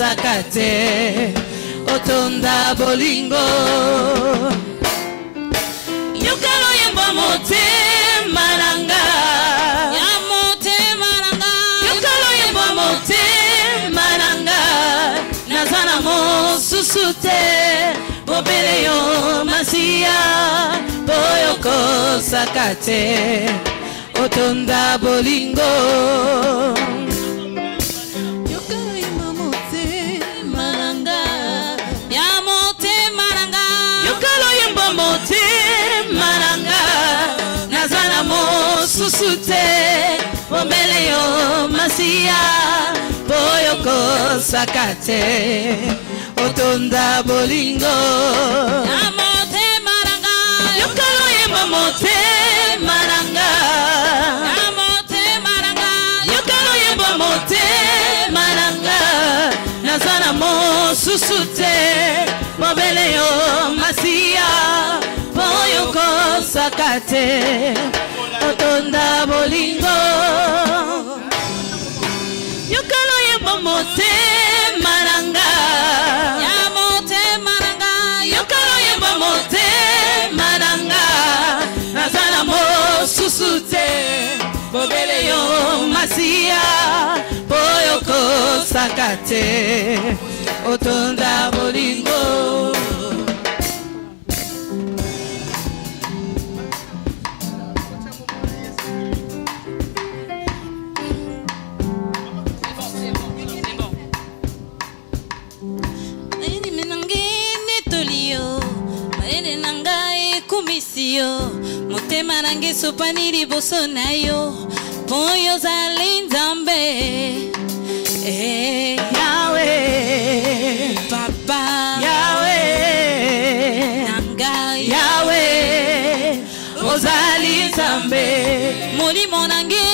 Sakate otonda bolingo yokalo yemba mote maranga ya mote maranga yokalo yemba mote maranga nazana mo susute bobele yo masia boyoko sakate otonda bolingo susute bombele yo masia boyoko sakate otonda bolingo amote maranga yokalo yemba mote maranga amote maranga yokalo yemba mote maranga nazana mo susute bombele yo masia boyoko sakate otonda bolingo yokalo yemba mote maranga ya mote maranga yokalo yemba mote maranga nazana mo susute bobele yo masia boyoko sakate otonda bolingo motema nange sopani liboso na yo po yo zali nzambe Yahweh papa Yahweh nanga Yahweh ozali nzambe molimo nange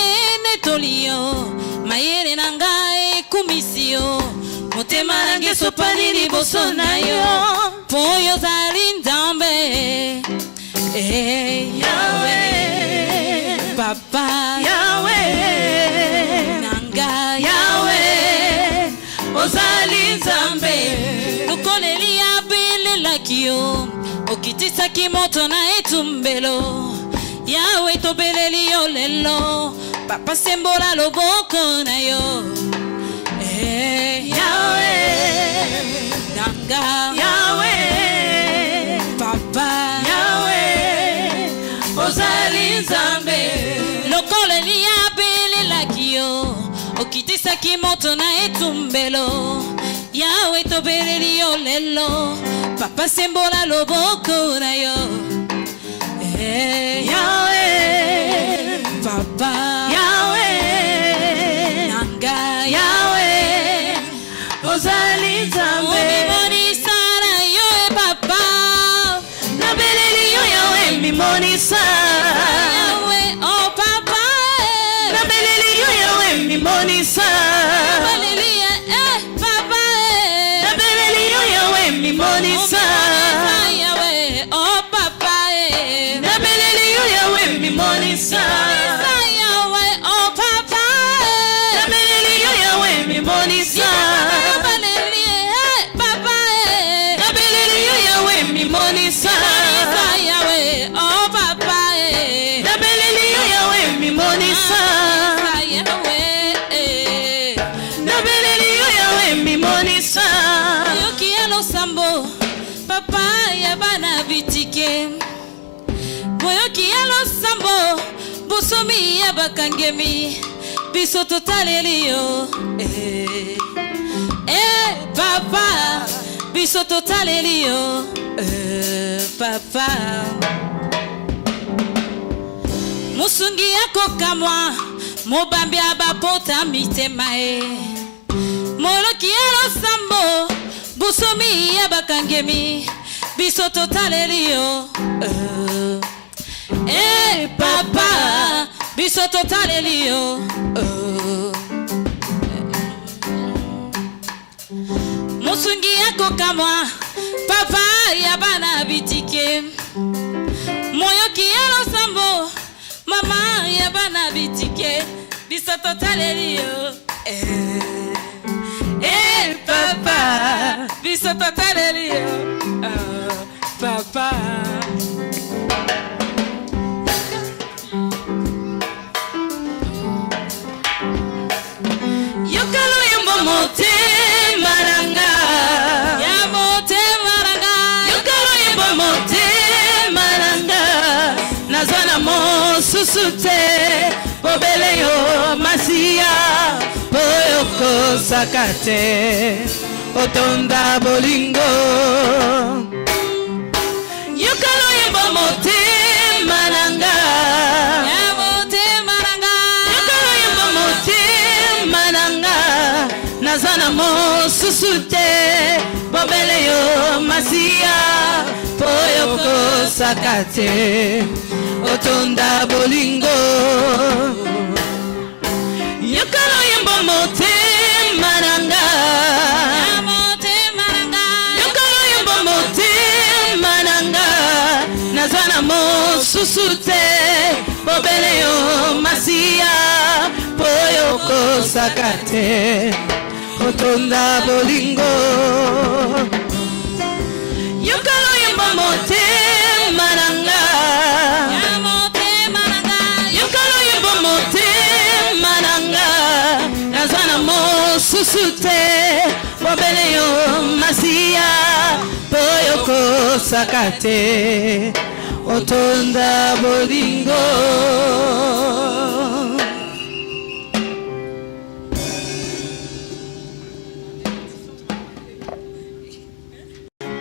netoli yo mayele nanga ekumisi yo motema nange sopani liboso na yo po yo zali nzambe Yahweh papa Yahweh nanga Yahweh ozali nzambe lukoleli abelelaki yo okitisaki moto na etumbelo Yahweh tobeleli yo lelo papa sembola loboko na yo Yahweh nanga Yahweh papa ozali nzambe lokoleli abelelaki yo okitisaki moto na etumbelo Yahweh tobeleli yo lelo papa sembola loboko na yo Yahweh papa Yahweh nanga Yahweh ozali nzambe mimonisa na yo papa nabeleli yo Yahweh mimonisa Yahweh oh papa nabeleli yo Yahweh mimonisa nabeleli papa nabeleli yo Yahweh mimonisa Yahweh oh papa nabeleli yo Yahweh mimonisa Yahweh oh papa nabeleli yo Yahweh mimonisa nabeleli papa nabeleli yo Yahweh mimonisa Yahweh oh papa nabeleli yo Yahweh mimonisa Yahweh nabeleli yo Yahweh mimonisa yoki alo sambo papa ya bana bitike boyoki alo sambo bosomi ya bakangemi biso totaleli yo papa biso totaleli yo papa musungi yako kamwa mobambi abapota mitema moloki alo sambo busomi abakangemi biso totaleli yo papa biso totaleli yo Mosungi yako kamwa papa ya bana bitike moyo kiyalo sambo mama ya bana bitike bisoto talelio papa bisoto talelio papa yokalo yembo mote maranga ya mote maranga yokalo yembo mote maranga nazana mo susute bobele yo masia boyoko sakate otonda bolingo yokalo yembo mote maranga ya mote maranga yokalo yembo mote maranga nazana mo susute bobele yo masia boyoko sakate otonda bolingo yokalo yembo mote maranga yokalo yembo mote maranga nazana mo susute bobele yo masia boyoko sakate otonda bolingo yokalo yembo mote maranga yokalo yembo mote maranga nazana mo susute bobele yo masia boyoko sakate otonda bolingo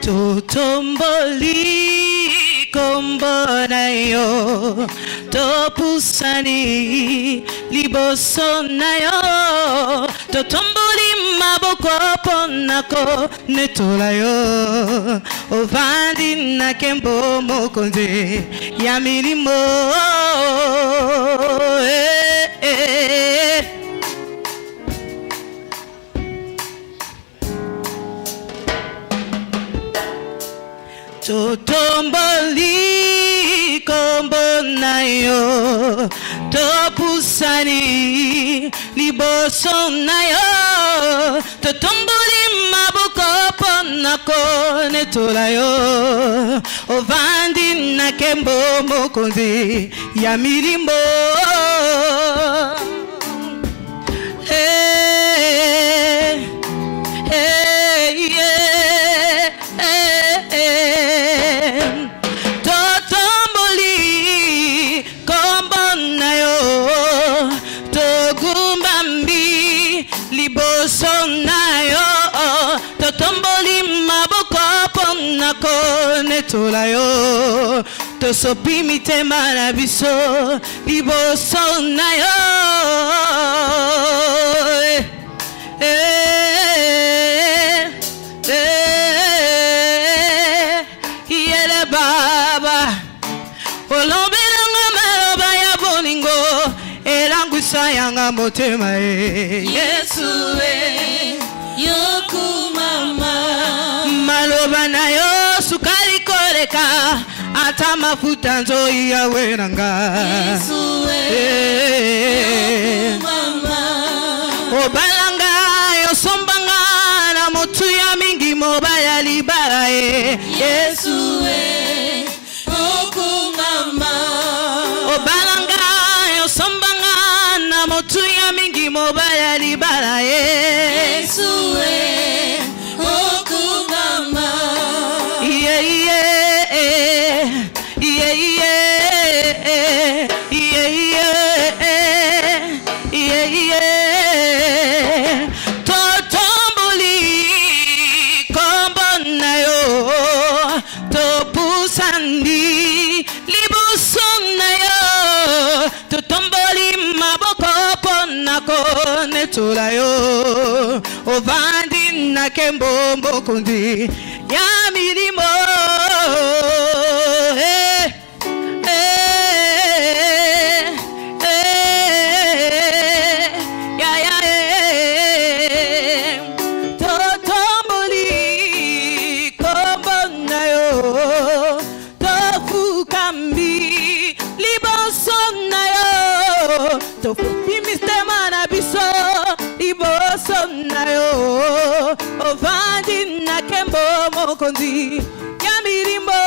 totomboli kombonayo topusani liboso nayo totomboli maboko ponako netolayo ovandi na kembo mokonzi ya milimo totomboli kombonayo topusani liboso nayo totomboli maboko ponako netolayo ovandi na kembo mokonzi ya milimo netolayo tosopi mitema na biso liboso nayo yele baba olombelanga maloba ya bolingo elangwisa yanga motema Yesu yokumama maloba nayo sukali koleka ata mafuta nzoi ya wenanga Yesu mama obalanga yosombanga na mutu ya mingi mobaya libara Yesu okumama obalanga yosombanga na mutu ya mingi mobaya libara Yesu netolayo ovandi na kembo mokundi ya milimo totomboli tofupi mistema na biso liboso na yo ovandi na kembo mokonzi ya milimbo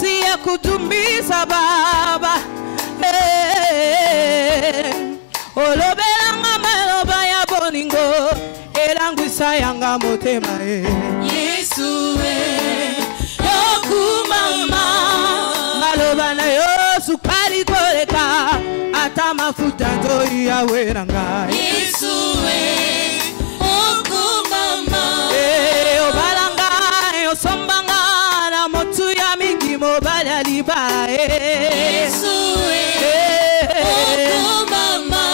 siya kutumbiza baba olobelanga maloba ya boningo elangwisa yanga motema Yesu yokumama maloba na yo sukari koleka ata mafuta nzoi ya weranga Yesu okumama obalanga osombanga na motu ya mingi mobala liba Yesu okumama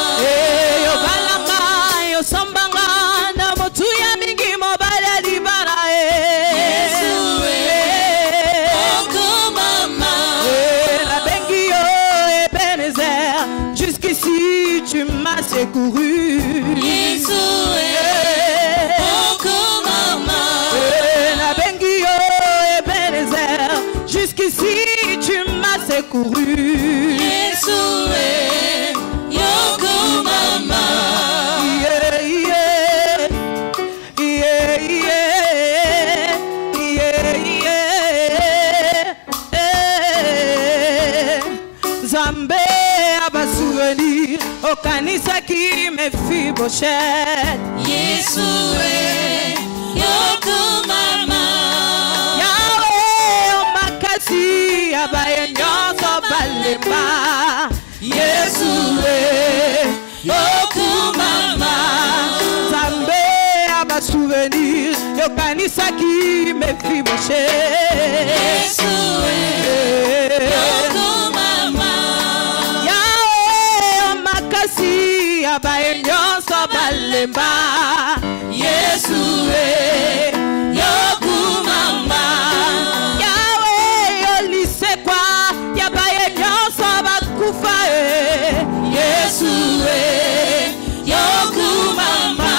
obalanga osombanga na motu ya mingi mobala liba Yesu okumama la bengi yo Ebenezer jusqu'ici tu m'as secouru Yesu okumama la bengi yo Ebenezer jusqu'ici tu m'as secouru Yesu yokumama yeah, yeah, yeah, yeah, yeah. Zambe abasouvenir au kanisa qui me fit bochette Yesu yokumama Yahweh omakasi abaye nyonso balemba Yesu yokumama Zambe abasouvenir au kanisa qui me fit bochette Yesu yokumama Yahweh omakasi abaye nyonso balemba Yesu yokumama Yahweh olisekwa yabaye nyonso bakufa Yesu yokumama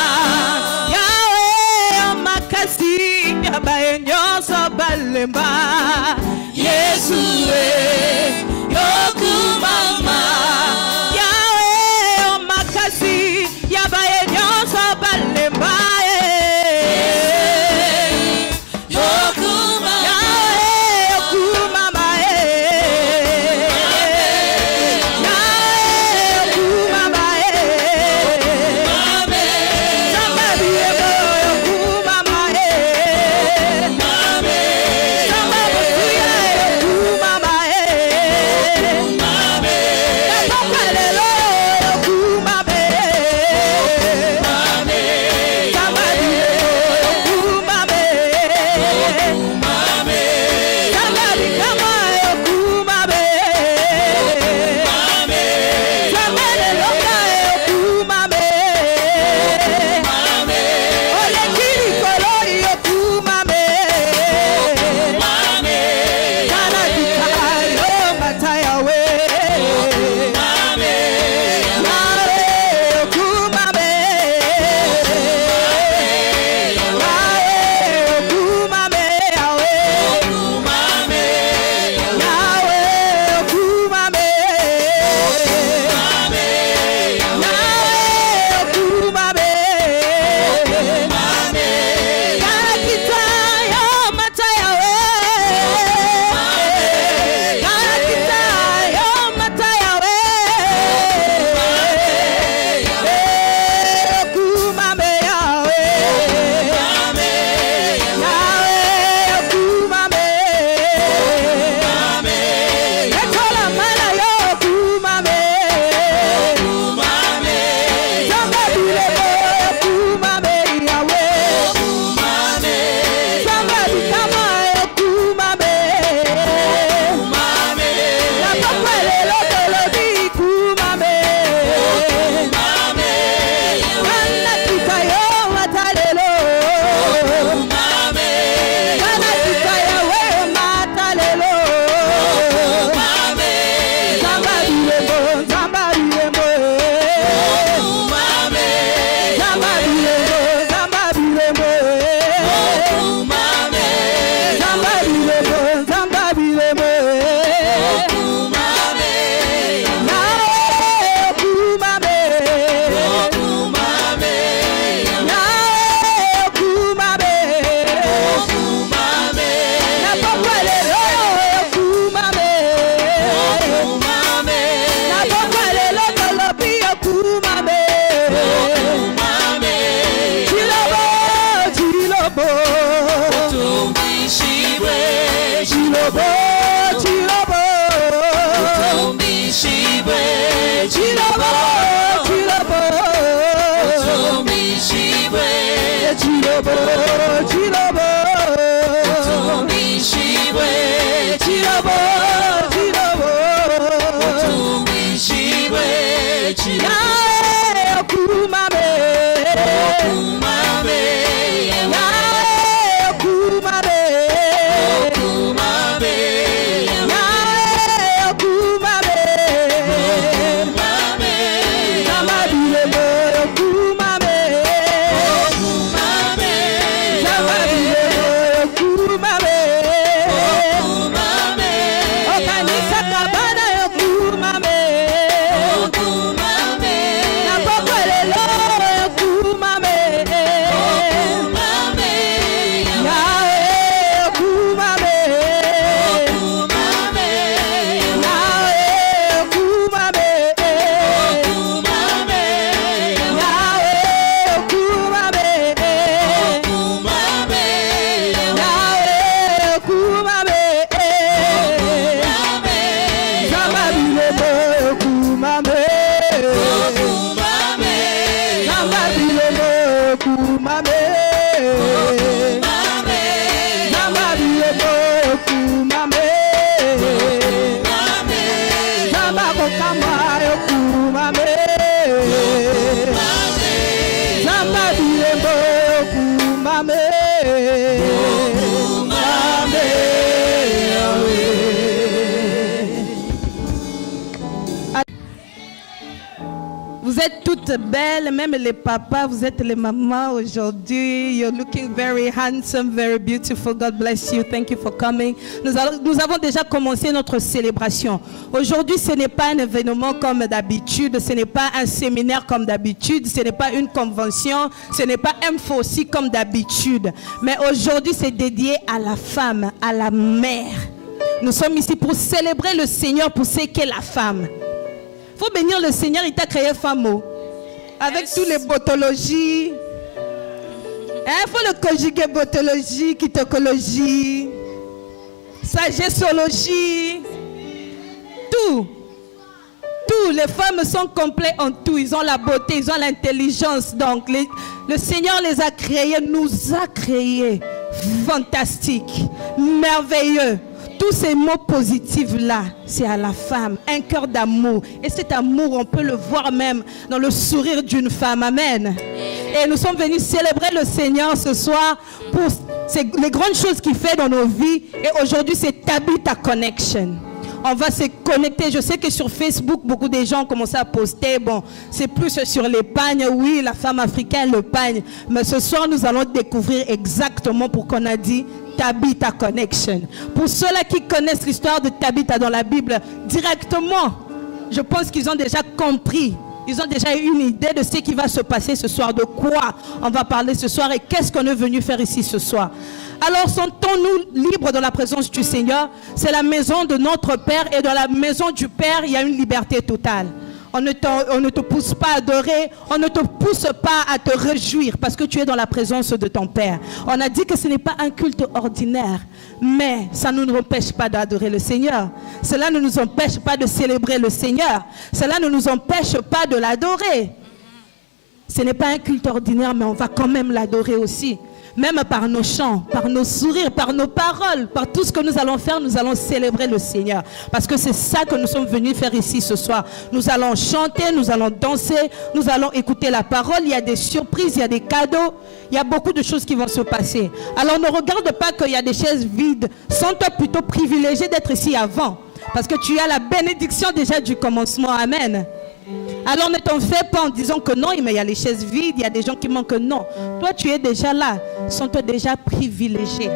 Yahweh omakasi yabaye nyonso balemba Yesu yokumama Yahweh omakasi yabaye nyonso balemba Chilobo, Chilobo, Chilobo, Chilobo, Chilobo, Chilobo, Chilobo, Chilobo, Yae Kumame, Kumame, Yae Kumame, Kumame, Yae Kumame, Kumame, Zamabile Kumame, Kumame, Zamabile Kumame, Kumame, Okanisa Kabana Kumame, Kumame, Napokolelo Kumame, Kumame, Yae Kumame, Kumame, Yae Kumame, Kumame, Yae Kumame, Kumame, Yae Kumame, Zamabile Kumame, Zamabile Kumame, Zamabile Kumame, Zamabokama Kumame, Zamabile Kumame, Vous êtes toutes belles, même les papas, vous êtes les mamans aujourd'hui. You're looking very handsome, very beautiful. God bless you. Thank you for coming. Nous avons déjà commencé notre célébration. Aujourd'hui, ce n'est pas un événement comme d'habitude, ce n'est pas un séminaire comme d'habitude, ce n'est pas une convention, ce n'est pas un fossé comme d'habitude. Mais aujourd'hui, c'est dédié à la femme, à la mère. Nous sommes ici pour célébrer le Seigneur, pour ce qu'est la femme. Il faut bénir le Seigneur, il t'a créé femme. Avec toutes les botologies. Il faut le conjuguer botologie, kytokologie, sagessologie. Tout. Tout. Les femmes sont complètes en tout. Ils ont la beauté, ils ont l'intelligence. Donc, le Seigneur les a créés, nous a créés. Fantastique, merveilleux. Tous ces mots positifs-là, c'est à la femme, un cœur d'amour. Et cet amour, on peut le voir même dans le sourire d'une femme. Amen. Et nous sommes venus célébrer le Seigneur ce soir pour les grandes choses qu'il fait dans nos vies. Et aujourd'hui, c'est Tabitha Connection. On va se connecter. Je sais que sur Facebook, beaucoup de gens ont commencé à poster. Bon, c'est plus sur les pagnes. Oui, la femme africaine, le pagne. Mais ce soir, nous allons découvrir exactement pourquoi on a dit Tabitha Connection. Pour ceux-là qui connaissent l'histoire de Tabitha dans la Bible, directement, je pense qu'ils ont déjà compris. Ils ont déjà eu une idée de ce qui va se passer ce soir, de quoi on va parler ce soir et qu'est-ce qu'on est venu faire ici ce soir. Alors, sentons-nous libres dans la présence du Seigneur. C'est la maison de notre Père et dans la maison du Père, il y a une liberté totale. On ne te pousse pas à adorer, on ne te pousse pas à te réjouir parce que tu es dans la présence de ton Père. On a dit que ce n'est pas un culte ordinaire, mais ça ne nous empêche pas d'adorer le Seigneur. Cela ne nous empêche pas de célébrer le Seigneur. Cela ne nous empêche pas de l'adorer. Ce n'est pas un culte ordinaire, mais on va quand même l'adorer aussi. Même par nos chants, par nos sourires, par nos paroles, par tout ce que nous allons faire, nous allons célébrer le Seigneur. Parce que c'est ça que nous sommes venus faire ici ce soir. Nous allons chanter, nous allons danser, nous allons écouter la parole. Il y a des surprises, il y a des cadeaux, il y a beaucoup de choses qui vont se passer. Alors ne regarde pas qu'il y a des chaises vides. Sens-toi plutôt privilégié d'être ici avant. Parce que tu as la bénédiction déjà du commencement. Amen. Alors ne t'en fais pas en disant que non, mais il y a les chaises vides, il y a des gens qui manquent. Non, toi tu es déjà là, sens-toi déjà privilégié.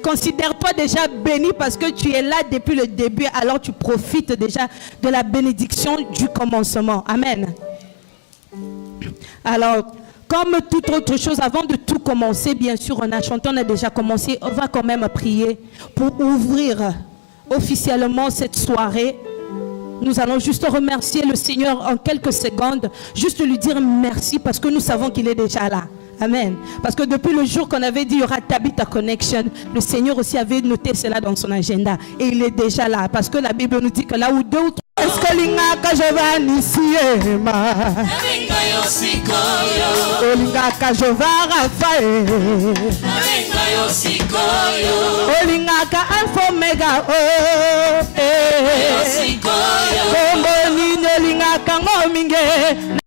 Considère-toi déjà béni parce que tu es là depuis le début, alors tu profites déjà de la bénédiction du commencement. Amen. Alors, comme toute autre chose, avant de tout commencer, bien sûr, on a chanté, on a déjà commencé, on va quand même prier pour ouvrir officiellement cette soirée. Nous allons juste remercier le Seigneur en quelques secondes, juste lui dire merci parce que nous savons qu'il est déjà là. Amen. Parce que depuis le jour qu'on avait dit il y aura Tabitha Connection, le Seigneur aussi avait noté cela dans son agenda. Et il est déjà là. Parce que la Bible nous dit que là où deux ou trois... Est-ce que l'ingaka je vais initier ma Olingaka je vais rafael Olingaka alpha omega Kombo nini olingaka ngominge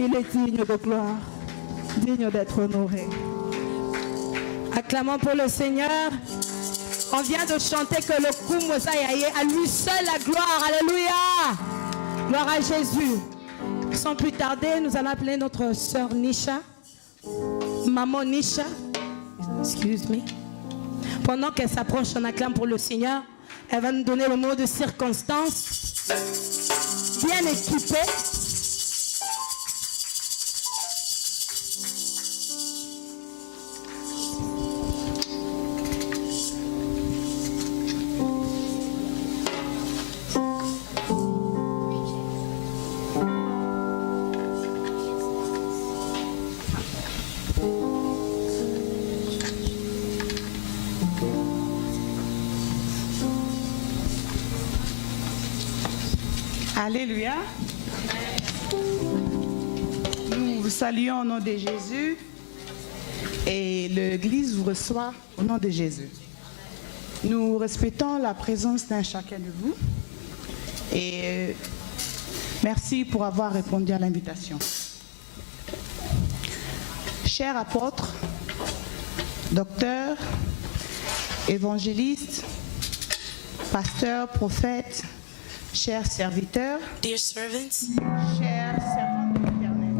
Il est digne de gloire, digne d'être honoré. Acclamons pour le Seigneur. On vient de chanter que le Kumwazayaye, à lui seul la gloire. Alléluia. Gloire à Jésus. Sans plus tarder, nous allons appeler notre sœur Nisha. Maman Nisha. Excuse me. Pendant qu'elle s'approche, on acclame pour le Seigneur. Elle va nous donner le mot de circonstance. Bien équipée. Alléluia. Nous vous saluons au nom de Jésus. Et l'Église vous reçoit au nom de Jésus. Nous respectons la présence d'un chacun de vous. Et merci pour avoir répondu à l'invitation. Chers apôtres, docteurs, évangélistes, pasteurs, prophètes, chers serviteurs, Dear servants, chers servants de l'Éternel,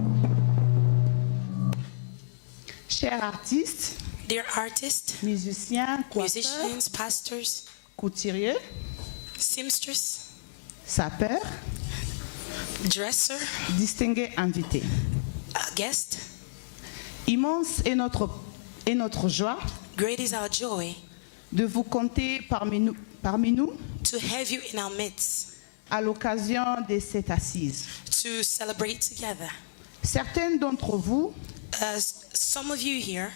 chers artistes, dear artists, musiciens, coiffeurs, musicians, pastors, couturiers, seamstress, sapeurs, dresser, distingués invités. guest, Immense est notre joie great is our joy de vous compter parmi nous to have you in our midst à l'occasion de cette assise. to celebrate together. Certains d'entre vous Some of you here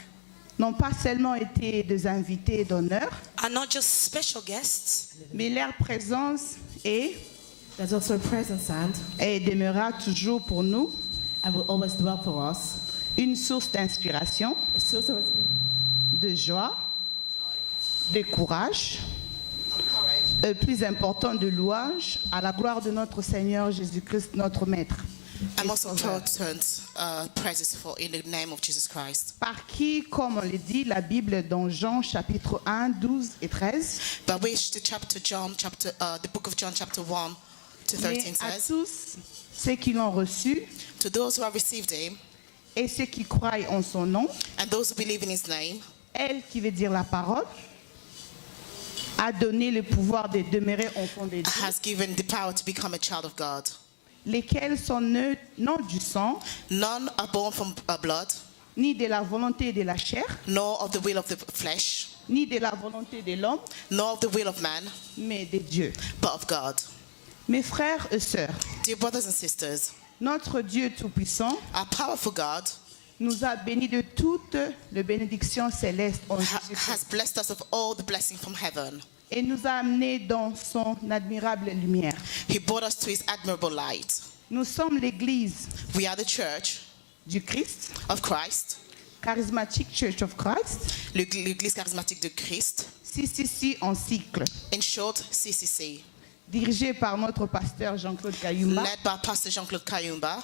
n'ont pas seulement été des invités d'honneur, are not just special guests, mais leur présence est There's also a presence et demeurera toujours pour nous and will always dwell for us. une source d'inspiration, It's also de joie, de courage, et plus important de louange à la gloire de notre Seigneur Jésus-Christ, notre Maître. and most important praises for in the name of Jesus Christ. Par qui, comme on le dit, la Bible dans Jean chapitre 1, 12 et 13, By which the book of John chapter 1 to 13 mais à says, tous ceux qui l'ont reçu to those who have received him et ceux qui croient en son nom, and those who believe in his name, elle qui veut dire la parole, a donné le pouvoir de demeurer enfant de Dieu, has given the power to become a child of God. lesquels sont nés non du sang, None are born from blood, ni de la volonté de la chair, nor of the will of the flesh, ni de la volonté de l'homme, nor of the will of man, mais de Dieu. but of God. Mes frères et sœurs, Dear brothers and sisters, notre Dieu Tout-Puissant our powerful God nous a bénis de toutes les bénédictions célestes en Jésus-Christ has blessed us of all the blessing from heaven. et nous a amenés dans son admirable lumière. He brought us to his admirable light. Nous sommes l'Église We are the church du Christ, of Christ, Charismatic Church of Christ, l'Église charismatique de Christ, CCC en cycle, in short, CCC, dirigée par notre pasteur Jean-Claude Kayumba. led by Pastor Jean-Claude Kayumba.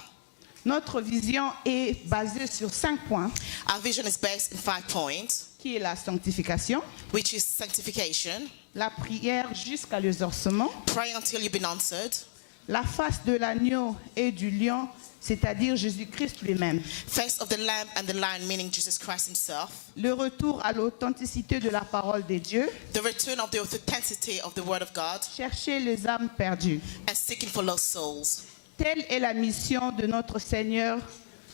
Notre vision est basée sur 5 points, Our vision is based in 5 points, qui est la sanctification, which is sanctification, la prière jusqu'à l'exaucement, pray until you've been answered, la face de l'agneau et du lion, c'est-à-dire Jésus-Christ lui-même, face of the lamb and the lion, meaning Jesus Christ himself, le retour à l'authenticité de la parole de Dieu, the return of the authenticity of the word of God, chercher les âmes perdues. and seeking for lost souls. Telle est la mission de notre Seigneur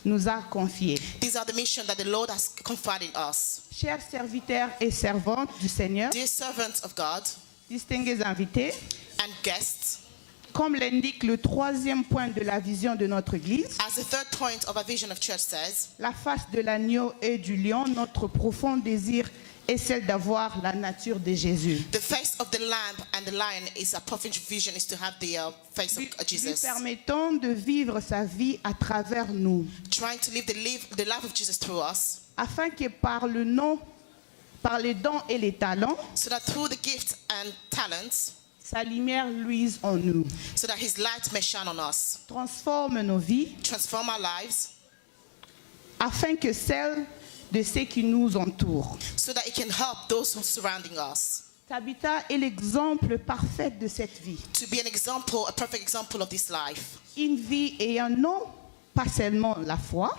nous a confiée. These are the mission that the Lord has confided in us. Chers serviteurs et servantes du Seigneur, Dear servants of God distingués invités, and guests, comme l'indique le 3e point de la vision de notre Église, as the third point of our vision of church says, la face de l'agneau et du lion, notre profond désir est celle d'avoir la nature de Jésus. the face of the lamb and the lion is a prophet vision is to have the face of Lui Jesus. permettant de vivre sa vie à travers nous, Trying to live the life of Jesus through us, afin que par le nom, par les dons et les talents, so that through the gifts and talents, sa lumière luise en nous, so that his light may shine on us, transforme nos vies, transform our lives, afin que celles de ceux qui nous entourent. so that it can help those who are surrounding us. Tabitha est l'exemple parfait de cette vie. To be an example, a perfect example of this life. Une vie ayant non pas seulement la foi,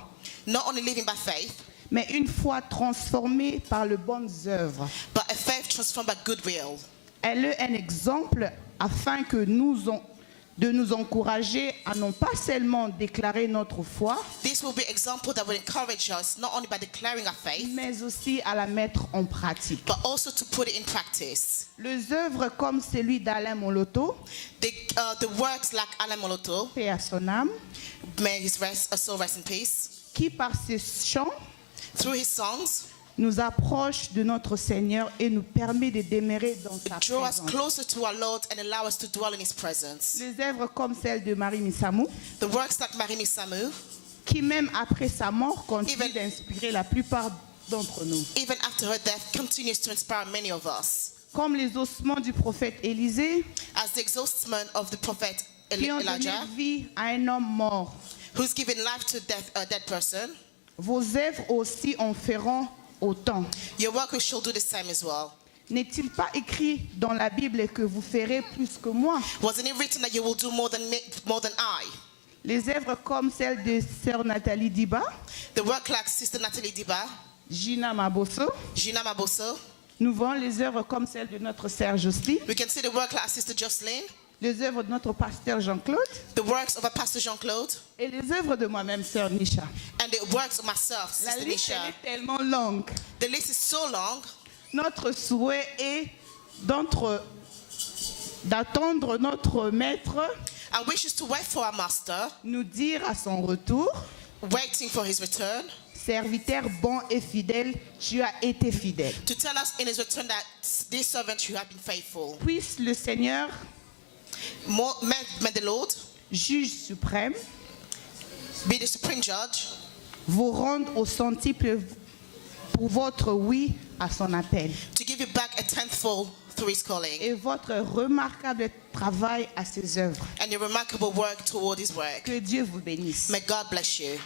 Not only living by faith, mais une foi transformée par les bonnes œuvres. but a faith transformed by goodwill. Elle est un exemple afin que de nous encourager à non pas seulement déclarer notre foi, This will be an example that will encourage us not only by declaring our faith, mais aussi à la mettre en pratique. but also to put it in practice. Les œuvres comme celui d'Alain Moloto, The works like Alain Moloto, paix à son âme, may his soul rest in peace, qui par ses chants through his songs, nous approche de notre Seigneur et nous permet de demeurer dans sa draw us présence. closer to our Lord and allow us to dwell in his presence. Les œuvres comme celle de Marie Missamou, The works like Marimi Samu, qui même après sa mort continue Even- d'inspirer la plupart d'entre nous. even after her death, continues to inspire many of us. Comme les ossements du prophète Élisée, As the exhaustion of the prophet qui ont donné Elijah, vie à un homme mort. who's given life to a dead person, Vos œuvres aussi en feront autant. your workers shall do the same as well. N'est-il pas écrit dans la Bible que vous ferez plus que moi? Wasn't it written that you will do more than I? Les œuvres comme celles de Sœur Nathalie Diba, The work like Sister Natalie Diba, Gina Maboso, Gina Maboso. nous voyons les œuvres comme celles de notre sœur Jocelyne, We can see the work like Sister Jocelyn, les œuvres de notre pasteur Jean-Claude the works of our Pastor Jean-Claude, et les œuvres de moi-même, Sœur Nisha. and the works of myself, La Sister liste Nisha. elle est tellement longue. The list is so long. Notre souhait est d'attendre notre maître And wishes to wait for our master, nous dire à son retour, waiting for his return, serviteur bon et fidèle, tu as été fidèle. to tell us in his return that this servant you have been faithful. Puisse le Seigneur, May the Lord juge suprême, be the supreme judge, vous rendre au centuple pour votre oui à son appel to give you back a tenthfold through his calling, et votre remarquable travail à ses œuvres. and your remarkable work toward his work. Que Dieu vous bénisse. May God bless you.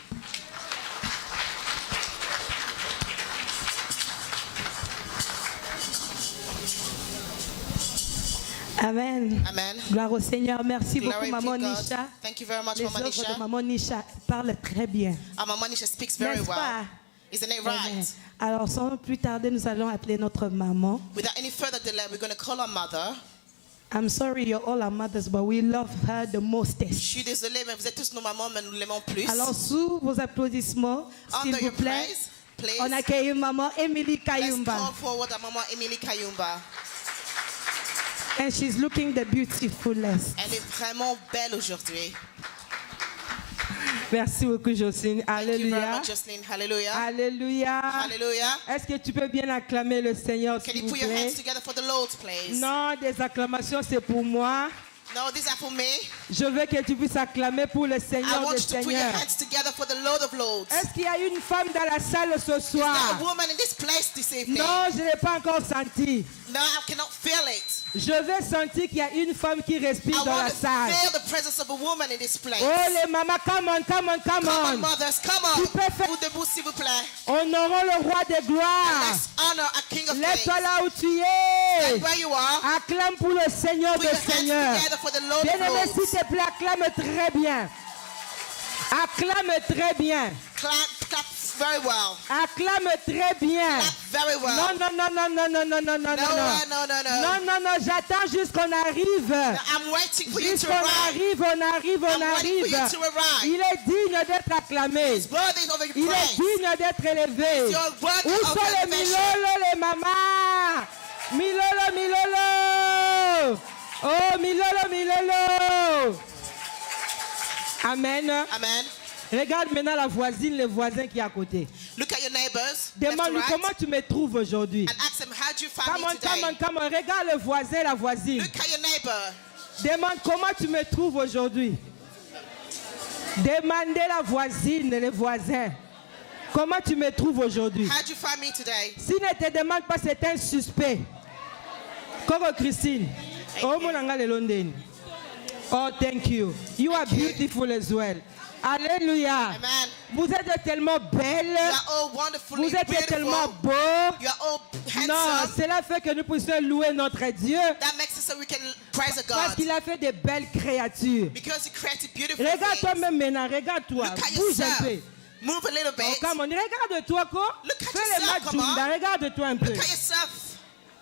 Amen. Amen. Gloire au Seigneur. Merci Glory beaucoup, be Maman God. Nisha. Thank you very much, Les Mama œuvres Nisha. de Maman Nisha parlent très bien. And Mama Nisha speaks very N'est-ce well. pas? Isn't it Amen. right? Alors, sans plus tarder, nous allons appeler notre maman. Without any further delay, we're going to call our mother. I'm sorry, you're all our mothers, but we love her the most. Je suis désolée, mais vous êtes tous nos mamans, mais nous l'aimons plus. Alors, sous vos applaudissements, s'il Under vous your plaît, praise, please, on accueille maman Emily let's Kayumba. call forward our Mama Emily Kayumba. And she's looking the beautifulest. Elle est vraiment belle aujourd'hui. Merci beaucoup, Jocelyne. Thank you very Alléluia. much, Jocelyn. Hallelujah. Alléluia. Hallelujah. Est-ce que tu peux bien acclamer le Seigneur, Can s'il you vous put your hands plaît? together for the Lord, please? Non, des acclamations, c'est pour moi. No, these are for me. Je veux que tu puisses acclamer pour le I Seigneur want des you to put your Seigneurs. hands together for the Lord of Lords. Is Est-ce qu'il y a une femme dans la salle ce there soir? a woman in this place this evening? Non, je n'ai pas encore senti. No, I cannot feel it. Je vais sentir qu'il y a une femme qui respire I dans la want to salle. feel the presence of a woman in this place. Oh les mamans, come on, come on, come Come on, on. mothers, come on. Tu peux faire- Vous debout, s'il vous plaît. Honorons le roi des gloires. Let's honor a King of Kings. Lève-toi là où tu es. Where you are, Acclame pour le Seigneur put des your hands Seigneurs. together for the Lord of Bien-aimé, Lords. s'il te plaît, acclame très bien. Acclame très bien. Clap very well. Acclame très bien. Clap very well. Non, non, non, non, non, non, non, non, non, non. No. Non, non, non, j'attends jusqu'on arrive. I'm waiting for you to Jusqu'on arrive. arrive, on I'm waiting for arrive. you to arrive. Il est digne d'être acclamé. He's worthy of your Il est praise. digne d'être élevé. You're worthy Où of sont les elevation. Milolo, les mamans? Milolo, Milolo. Oh, Milolo, Milolo. Amen. Amen. Regarde maintenant la voisine, le voisin qui est à côté. Look at your neighbors. left to Demande-lui right, comment tu me trouves aujourd'hui. and ask them, how do you find Come me on, today? come on, come on. Regarde le voisin, la voisine. Look at your neighbor. Demande comment tu me trouves aujourd'hui. Demandez la voisine, les voisins. Comment tu me trouves aujourd'hui. How do you find me today? S'il ne te demande pas, c'est un suspect. Coco Christine. Oh, mon angale London. Oh, thank you. You are Thank you. beautiful as well. Alléluia. Amen. Vous êtes tellement belle. You are all wonderfully Vous êtes beautiful. tellement beau. You are all Non, handsome. cela fait que nous puissions louer notre Dieu. That makes it so we can praise a Parce God. qu'il a fait de belles créatures. Because He created beautiful Regarde-toi things. même maintenant, regarde-toi. Look at Bouge un yourself. peu. Move a little Oh, bit. come on, regarde-toi quoi. Look at Fais le yourself, match come on. Junda, regarde-toi un peu. Look at yourself.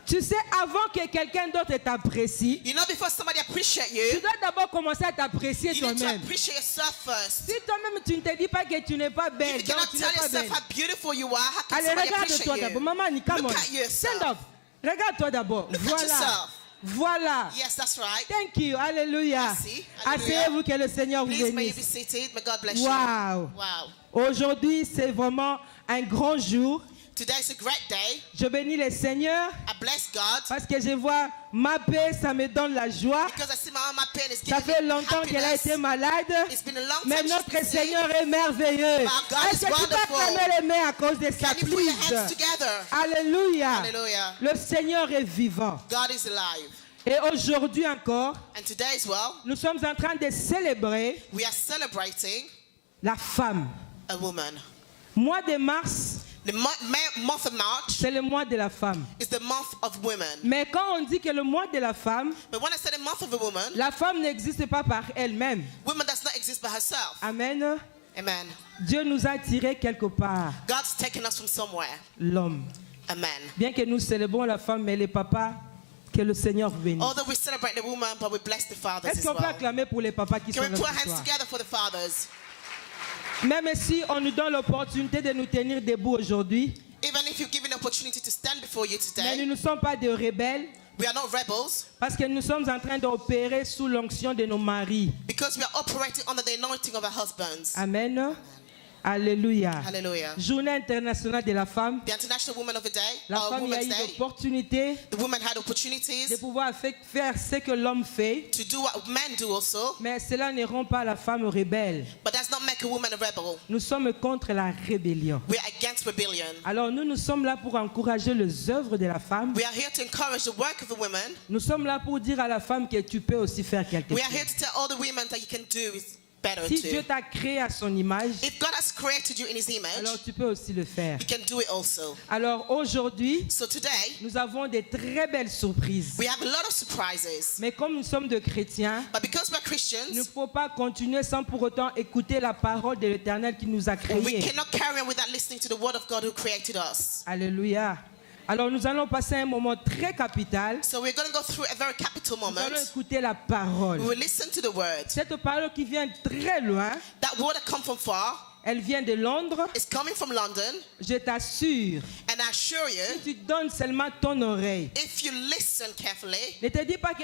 Tu sais, avant que quelqu'un d'autre t'apprécie, You know, before somebody appreciate tu you, dois d'abord commencer à t'apprécier you need to toi-même. appreciate yourself first. Si toi-même tu ne te dis pas que tu n'es pas belle, If you donc cannot tu tell n'es pas yourself belle. how beautiful you are, how can Allez, somebody regarde-toi appreciate d'abord. you? Maman, come Look on. at yourself. Stand up. Regarde-toi d'abord. Look at Voilà. yourself. Voilà. Yes, that's right. Thank you. Alléluia. Merci. Alléluia. Asseyez-vous, que le Seigneur vous Please may you be bénisse. seated. May God bless Wow. you. Wow. Aujourd'hui, c'est vraiment un grand jour. Today is a great day. Je bénis le Seigneur I bless God parce que je vois ma paix, ça me donne la joie. because I see my mama pain is Ça giving fait me longtemps qu'elle a happiness. été malade, It's been a long mais time she's notre been sick. Seigneur est merveilleux. Our God Est-ce is que tu peux wonderful. acclamer les mains à cause de sa Can you put your prise? hands together? Alléluia. Hallelujah. Le Seigneur est vivant. God is alive. Et aujourd'hui encore, And today as well, nous sommes en train de célébrer we are celebrating la femme. a woman. Mois de mars, The month of March c'est le mois de la femme. is the month of women. Mais quand on dit que le mois de la femme, But when I say the month of a woman, la femme n'existe pas par elle-même. woman does not exist by herself. Amen. Amen. Dieu nous a tirés quelque part, God's taken us from somewhere. l'homme. Amen. Bien que nous célébrons la femme, mais les papas, que le Seigneur vous bénisse. Although we celebrate the woman, but we bless the fathers Est-ce as qu'on peut well. acclamer pour les papas qui Can sont we là put ce our hands soir? together for the fathers? Même si on nous donne l'opportunité de nous tenir debout aujourd'hui, Even if you're given the opportunity to stand before you mais nous today, ne sommes pas des rebelles, we are not rebels parce que nous sommes en train d'opérer sous l'onction de nos maris. because we are operating under the anointing of our husbands. Amen. Alléluia. Hallelujah. Journée internationale de la femme. The International Woman of the Day, La or femme a Women's eu Day, l'opportunité the woman had de opportunities pouvoir faire ce que l'homme fait, to do what men do also, mais cela ne rend pas la femme rebelle. but does not make a woman a rebel. Nous sommes contre la rébellion. We are against rebellion. Alors nous sommes là pour encourager les œuvres de la femme. We are here to encourage the work of the woman. Nous sommes là pour dire à la femme que tu peux aussi faire quelque We are here chose. to tell all the women that you can do is better Si Dieu too. t'a créé à son image, If God has created you in His image, alors tu peux aussi le faire. you can do it also. Alors aujourd'hui, So today, nous avons des très belles surprises. we have a lot of surprises. Mais comme nous sommes de chrétiens, But because we're il ne Christians, faut pas continuer sans pour autant écouter la parole de l'Éternel qui nous a we créés. cannot carry on without listening to the word of God who created us. Alléluia. Alors nous allons passer un moment très capital. So we're going to go through a very capital Nous allons moment. écouter la parole. We will listen to the word. Cette parole qui vient très loin, That word that comes from far elle vient de Londres. is coming from London. Je t'assure, And I assure you, si tu donnes seulement ton oreille, if you listen carefully, ne te dis pas que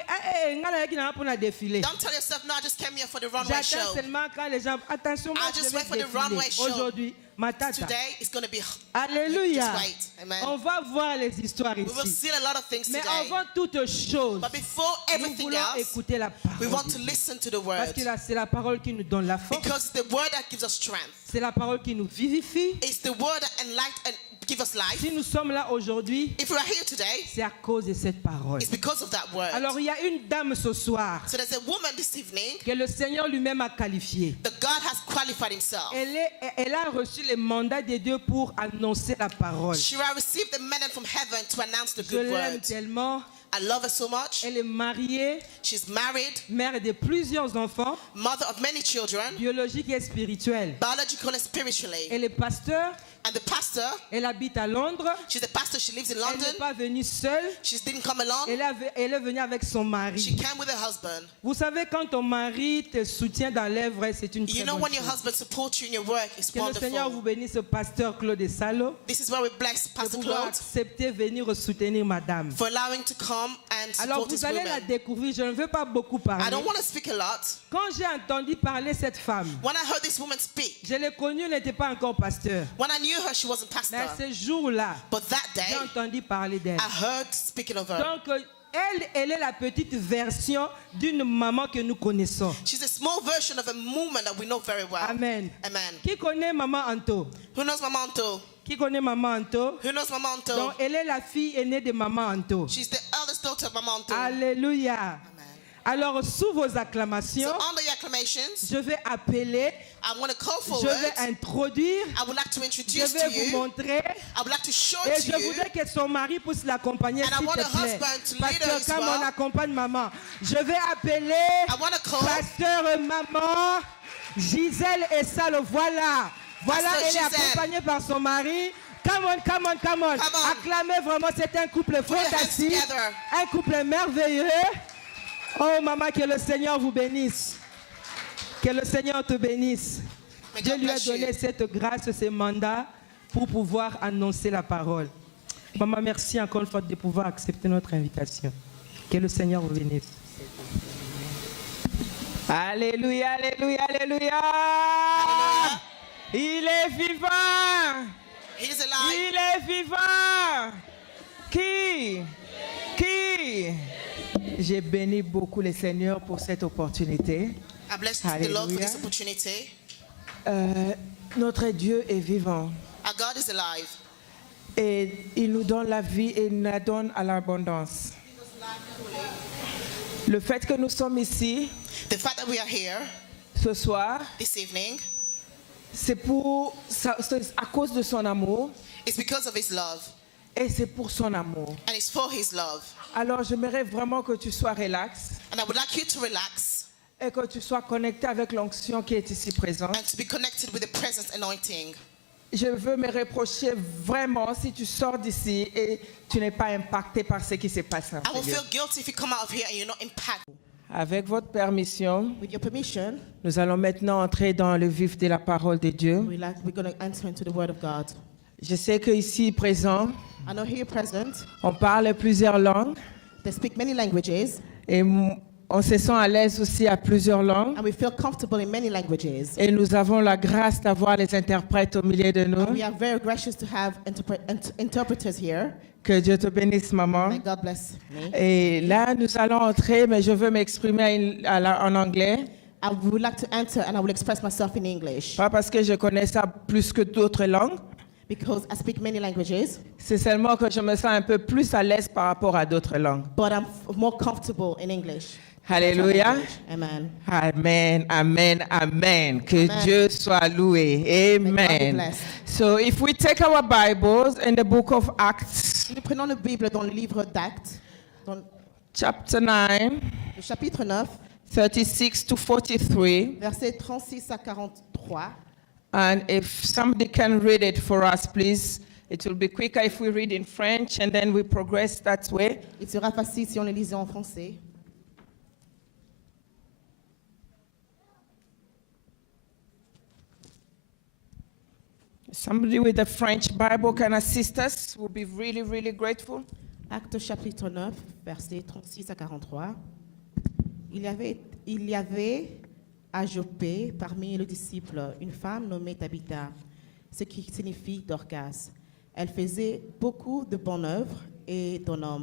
pour défiler. don't tell yourself, no, I just came here for the runway J'attends show. seulement quand les gens, attention, moi, I'll je just vais wait for the défiler. runway show. Aujourd'hui, ma tata. Today is going to be, Alléluia. just wait. Amen. On va voir les histoires We will ici. see a lot of things Mais today. avant toute chose, But before nous everything voulons else, écouter la we parole. want de to Dieu. listen to the Parce word. que là, c'est la parole qui nous donne la force. Because it's the word that gives us strength. C'est la parole qui nous vivifie. It's the word that enlightens and gives us life. Si nous sommes là aujourd'hui, If we are here today, c'est à cause de cette parole. it's because of that word. Alors, il y a une dame ce soir So there's a woman this evening que le Seigneur lui-même a qualifiée. that God has qualified himself. Elle a reçu le mandat de Dieu pour annoncer la parole. She will receive the mandate from heaven to announce the Je good l'aime word. tellement. I love her so much. Elle est mariée, She's married, mère de plusieurs enfants, mother of many children, biologiques et spirituels. biological and spiritually. Elle est pasteur, And the pastor, elle habite à Londres. she's a pastor, she lives in Elle London. n'est pas venue seule, She didn't come alone. elle est venue avec son She mari. came with her husband. Vous savez, quand ton mari te soutient dans l'œuvre, c'est une très You know bonne when your chose. husband supports you in your work, it's Que le Seigneur vous wonderful. bénisse, pasteur Claude Salo, This is why we bless de Pastor pouvoir Claude accepter venir soutenir madame. for allowing to come and Alors support vous this allez la woman. découvrir, je ne veux pas beaucoup I parler. don't want to speak a lot. Quand j'ai entendu parler cette femme, When I heard this woman speak, je l'ai connue, elle n'était pas encore pasteur. when I knew her, she wasn't Mais pastor. ce jour-là, But that j'ai day, entendu parler d'elle. I heard speaking of her. Donc, elle est la petite version d'une maman que nous connaissons. She's a small version of a woman that we know very well. Amen. Amen. Qui connaît maman Anto? Who knows Mama Anto? Qui connaît maman Anto? Who knows Mama Anto? Donc, elle est la fille aînée de maman Anto. She's the eldest daughter of Mama Anto. Alléluia. Alors, sous vos acclamations, So under your acclamations, je vais appeler, I want to call je forward. vais introduire, I would like to je introduce vais to vous you. montrer. I would like to show Et to je you. voudrais que son mari puisse l'accompagner, And I s'il want te the plaît. husband to Parce lead her que as comme well. on accompagne maman, je vais appeler I want to call pasteur maman Gisèle et ça le voilà. Voilà, Pasteur elle est Gisèle. accompagnée par son mari. Come on, come on, come on. Come on. Acclamez vraiment, c'est un couple your hands fantastique. together. Un couple merveilleux. Oh maman, que le Seigneur vous bénisse. Que le Seigneur te bénisse. May Dieu God lui a bless donné you. cette grâce, ce mandat pour pouvoir annoncer la parole. Maman, merci encore une fois de pouvoir accepter notre invitation. Que le Seigneur vous bénisse. Alléluia, alléluia, alléluia. Il est vivant. He He is alive. Il est vivant. Qui? J'ai béni beaucoup le Seigneur pour cette opportunité. I bless the Lord for this Hallelujah. opportunity. Notre Dieu est vivant Our God is alive. et il nous donne la vie et il nous la donne à l'abondance. Le fait que nous sommes ici The fact that we are here ce soir, this evening c'est à cause de son amour is because of his love. et c'est pour son amour. And it's for his love. Alors j'aimerais vraiment que tu sois relax And I would like you to relax et que tu sois connecté avec l'onction qui est ici présente. and to be connected with the presence anointing. Je veux me reprocher vraiment si tu sors d'ici et tu n'es pas impacté par ce qui se passe. I will feel guilty if you come out of here and you're not impacted. Avec votre permission, With your permission, nous allons maintenant entrer dans le vif de la parole de Dieu. we're going to enter into the Word of God. Je sais qu'ici présent, I know here present, on parle plusieurs langues they speak many languages, et on se sent à l'aise aussi à plusieurs langues. and we feel comfortable in many languages. Et nous avons la grâce d'avoir les interprètes au milieu de nous. We are very gracious to have interpreters here. Que Dieu te bénisse, maman. May God bless me. Et là, nous allons entrer, mais je veux m'exprimer en anglais. I would like to enter and I will express myself in English Pas parce que je connais ça plus que d'autres langues. because I speak many languages, C'est seulement que je me sens un peu plus à l'aise par rapport à d'autres langues. but I'm more comfortable in English. Alléluia. Amen. Amen, amen, amen. Que Amen. Dieu soit loué. May God be Amen. blessed. So if we take our Bibles in the book of Acts, Nous prenons la Bible dans le livre d'Actes, dans chapter 9, le chapitre 9, 36 to 43. versets 36 à 43. And if somebody can read it for us, please. It will be quicker if we read in French and then we progress that way. Il sera facile si on le lisait en français. Somebody with a French Bible can assist us. We'll be really, really grateful. Actes chapitre 9, versets 36 à 43. Il y avait à Joppé, parmi les disciples, une femme nommée Tabitha, ce qui signifie Dorcas. Elle faisait beaucoup de bonnes œuvres et d'honneurs.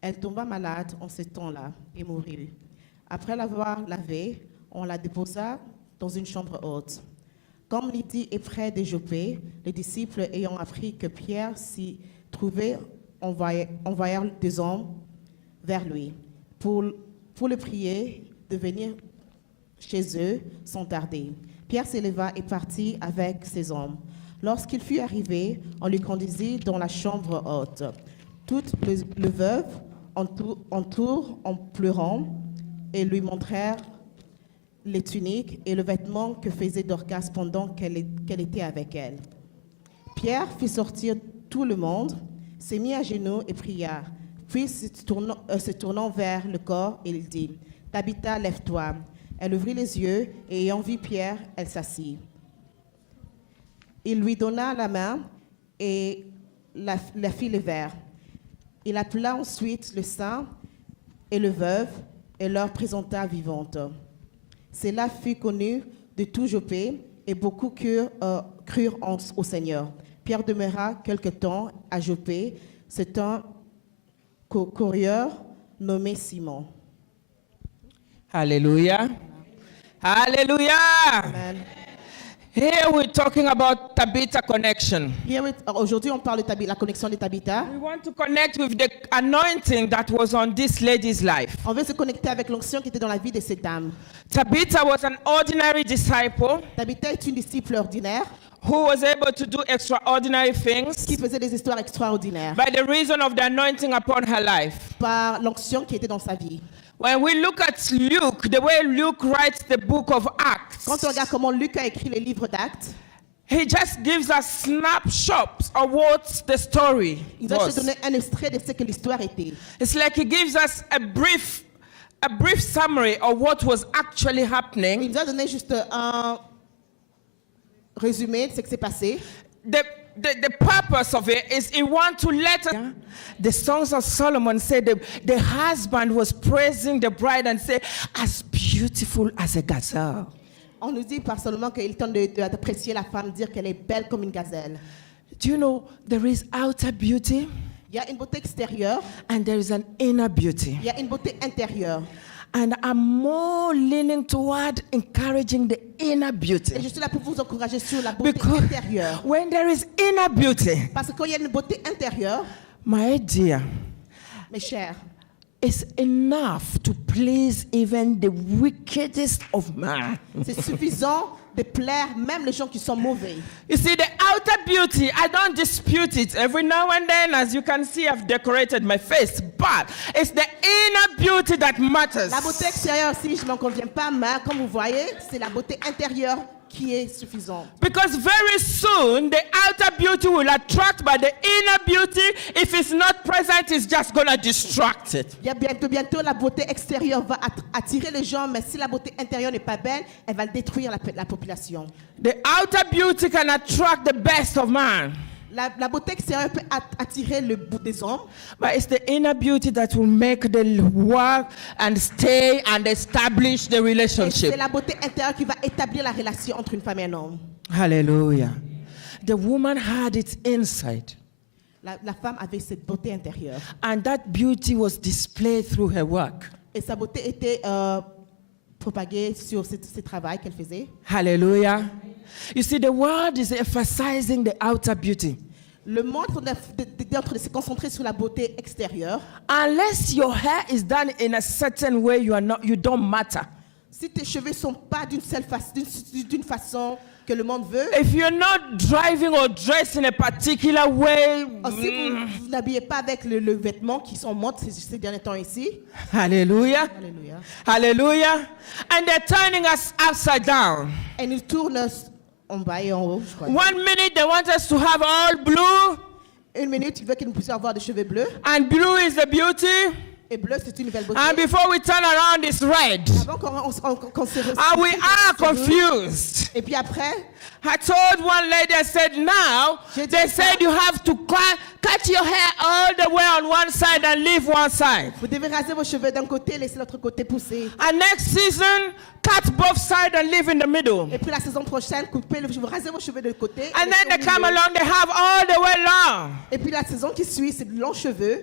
Elle tomba malade en ce temps-là et mourut. Après l'avoir lavée, on la déposa dans une chambre haute. Comme Lydie est près de Joppé, les disciples ayant appris que Pierre s'y trouvait envoyèrent des hommes vers lui pour le prier de venir chez eux sans tarder. Pierre s'éleva et partit avec ses hommes. Lorsqu'il fut arrivé, on lui conduisit dans la chambre haute. Toutes les veuves entourent en pleurant et lui montrèrent les tuniques et le vêtement que faisait Dorcas pendant qu'elle était avec elle. Pierre fit sortir tout le monde, s'est mis à genoux et pria. Puis, se tournant vers le corps, il dit, « Tabitha, lève-toi. » Elle ouvrit les yeux et ayant vu Pierre, elle s'assit. Il lui donna la main et la fit lever. Il appela ensuite le saint et le veuve et leur présenta vivante. Cela fut connu de tout Joppé et beaucoup crurent au Seigneur. Pierre demeura quelque temps à Joppé. C'est un courrier nommé Simon. Hallelujah. Hallelujah. Amen. Here we're talking about Tabitha connection. Aujourd'hui, on parle de la connexion de Tabitha. We want to connect with the anointing that was on this lady's life. On veut se connecter avec l'onction qui était dans la vie de cette dame. Tabitha was an ordinary disciple Tabitha est une disciple ordinaire who was able to do extraordinary things qui faisait des histoires extraordinaires by the reason of the anointing upon her life. par l'onction qui était dans sa vie. When we look at Luke, the way Luke writes the book of Acts, Quand on regarde comment Luc a écrit les livres d'Actes, he just gives us snapshots of what the story il va te was. donner un extrait de ce que l'histoire était. It's like he gives us a brief summary of what was actually Il happening. nous a donné juste un résumé de ce qui s'est passé. The purpose of it is he wants to let us. The songs of Solomon said the husband was praising the bride and said, as beautiful as a gazelle. On nous dit par seulement qu'il tente d'apprécier la femme, dire qu'elle est belle comme une gazelle. Do you know there is outer beauty Il y a une beauté extérieure, and there is an inner beauty? il y a une beauté intérieure. And I'm more leaning toward encouraging the inner Et beauty. je suis là pour vous encourager sur la beauté Because intérieure. when there is inner beauty, Parce que quand il y a une beauté intérieure, my dear, mes chers, it's enough to please even the wickedest of man. c'est suffisant de plaire même les gens qui sont mauvais. You see, the outer beauty, I don't dispute it. Every now and then, as you can see, I've decorated my face. But it's the inner beauty that matters. La beauté extérieure, si je ne m'en conviens pas, mais comme vous voyez, c'est la beauté intérieure qui est suffisante. Because very soon, the outer beauty will attract, but the inner beauty, if it's not present, is just going to distract it. Il y a bientôt, la beauté extérieure va attirer les gens, mais si la beauté intérieure n'est pas belle, elle va détruire la population. The outer beauty can attract the best of man. La beauté extérieure peut attirer le bout des hommes, But it's the inner beauty that will make the work and stay and establish the et relationship. c'est la beauté intérieure qui va établir la relation entre une femme et un homme. Hallelujah. The woman had it inside, La femme avait cette beauté intérieure and that beauty was displayed through her work. et sa beauté était propagée sur ce travail qu'elle faisait. Hallelujah. You see, the world is emphasizing the outer beauty. Le monde est en train de se concentrer sur la beauté extérieure. Unless your hair is done in a certain way, you don't matter. Si tes cheveux ne sont pas d'une façon que le monde veut, If you're not driving or dressed in a particular way, si vous n'habillez pas avec le vêtement qui sont en mode ces derniers temps ici, hallelujah, alléluia, hallelujah, and they're turning us upside down. et ils tournent en bas et en haut, je crois. 1 minute they want us to have all blue, Une minute, ils veulent que nous puissions avoir des cheveux bleus, and blue is the beauty, et bleu, c'est une nouvelle beauté. and before we turn around, it's red. Avant qu'on se And we are confused. Et puis après, I told one lady, I said, now, they said you have to cut your hair all the way on one side and leave one side. vous devez raser vos cheveux d'un côté, laisser l'autre côté pousser. And next season, cut both sides and leave in the middle. Et puis la saison prochaine, rasez vos cheveux de côté. And laissez then au they come milieu. along, they have all the way long. Et puis la saison qui suit, c'est de longs cheveux.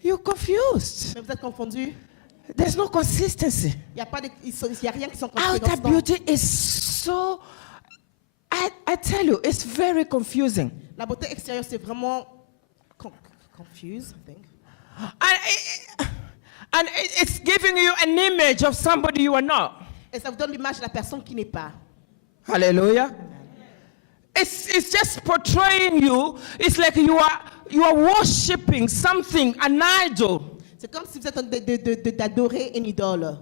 You're confused. Mais vous êtes confondus. There's no consistency. Il n'y a rien qui sont Outer constants. beauty is so, I tell you, it's very confusing. La beauté extérieure, c'est vraiment confuse, I think. And it's giving you an image of somebody you are not. Et ça vous donne l'image de la personne qui n'est pas. Hallelujah. It's just portraying you. It's like you are worshiping something, an idol. C'est comme si vous êtes en train d'adorer une idole.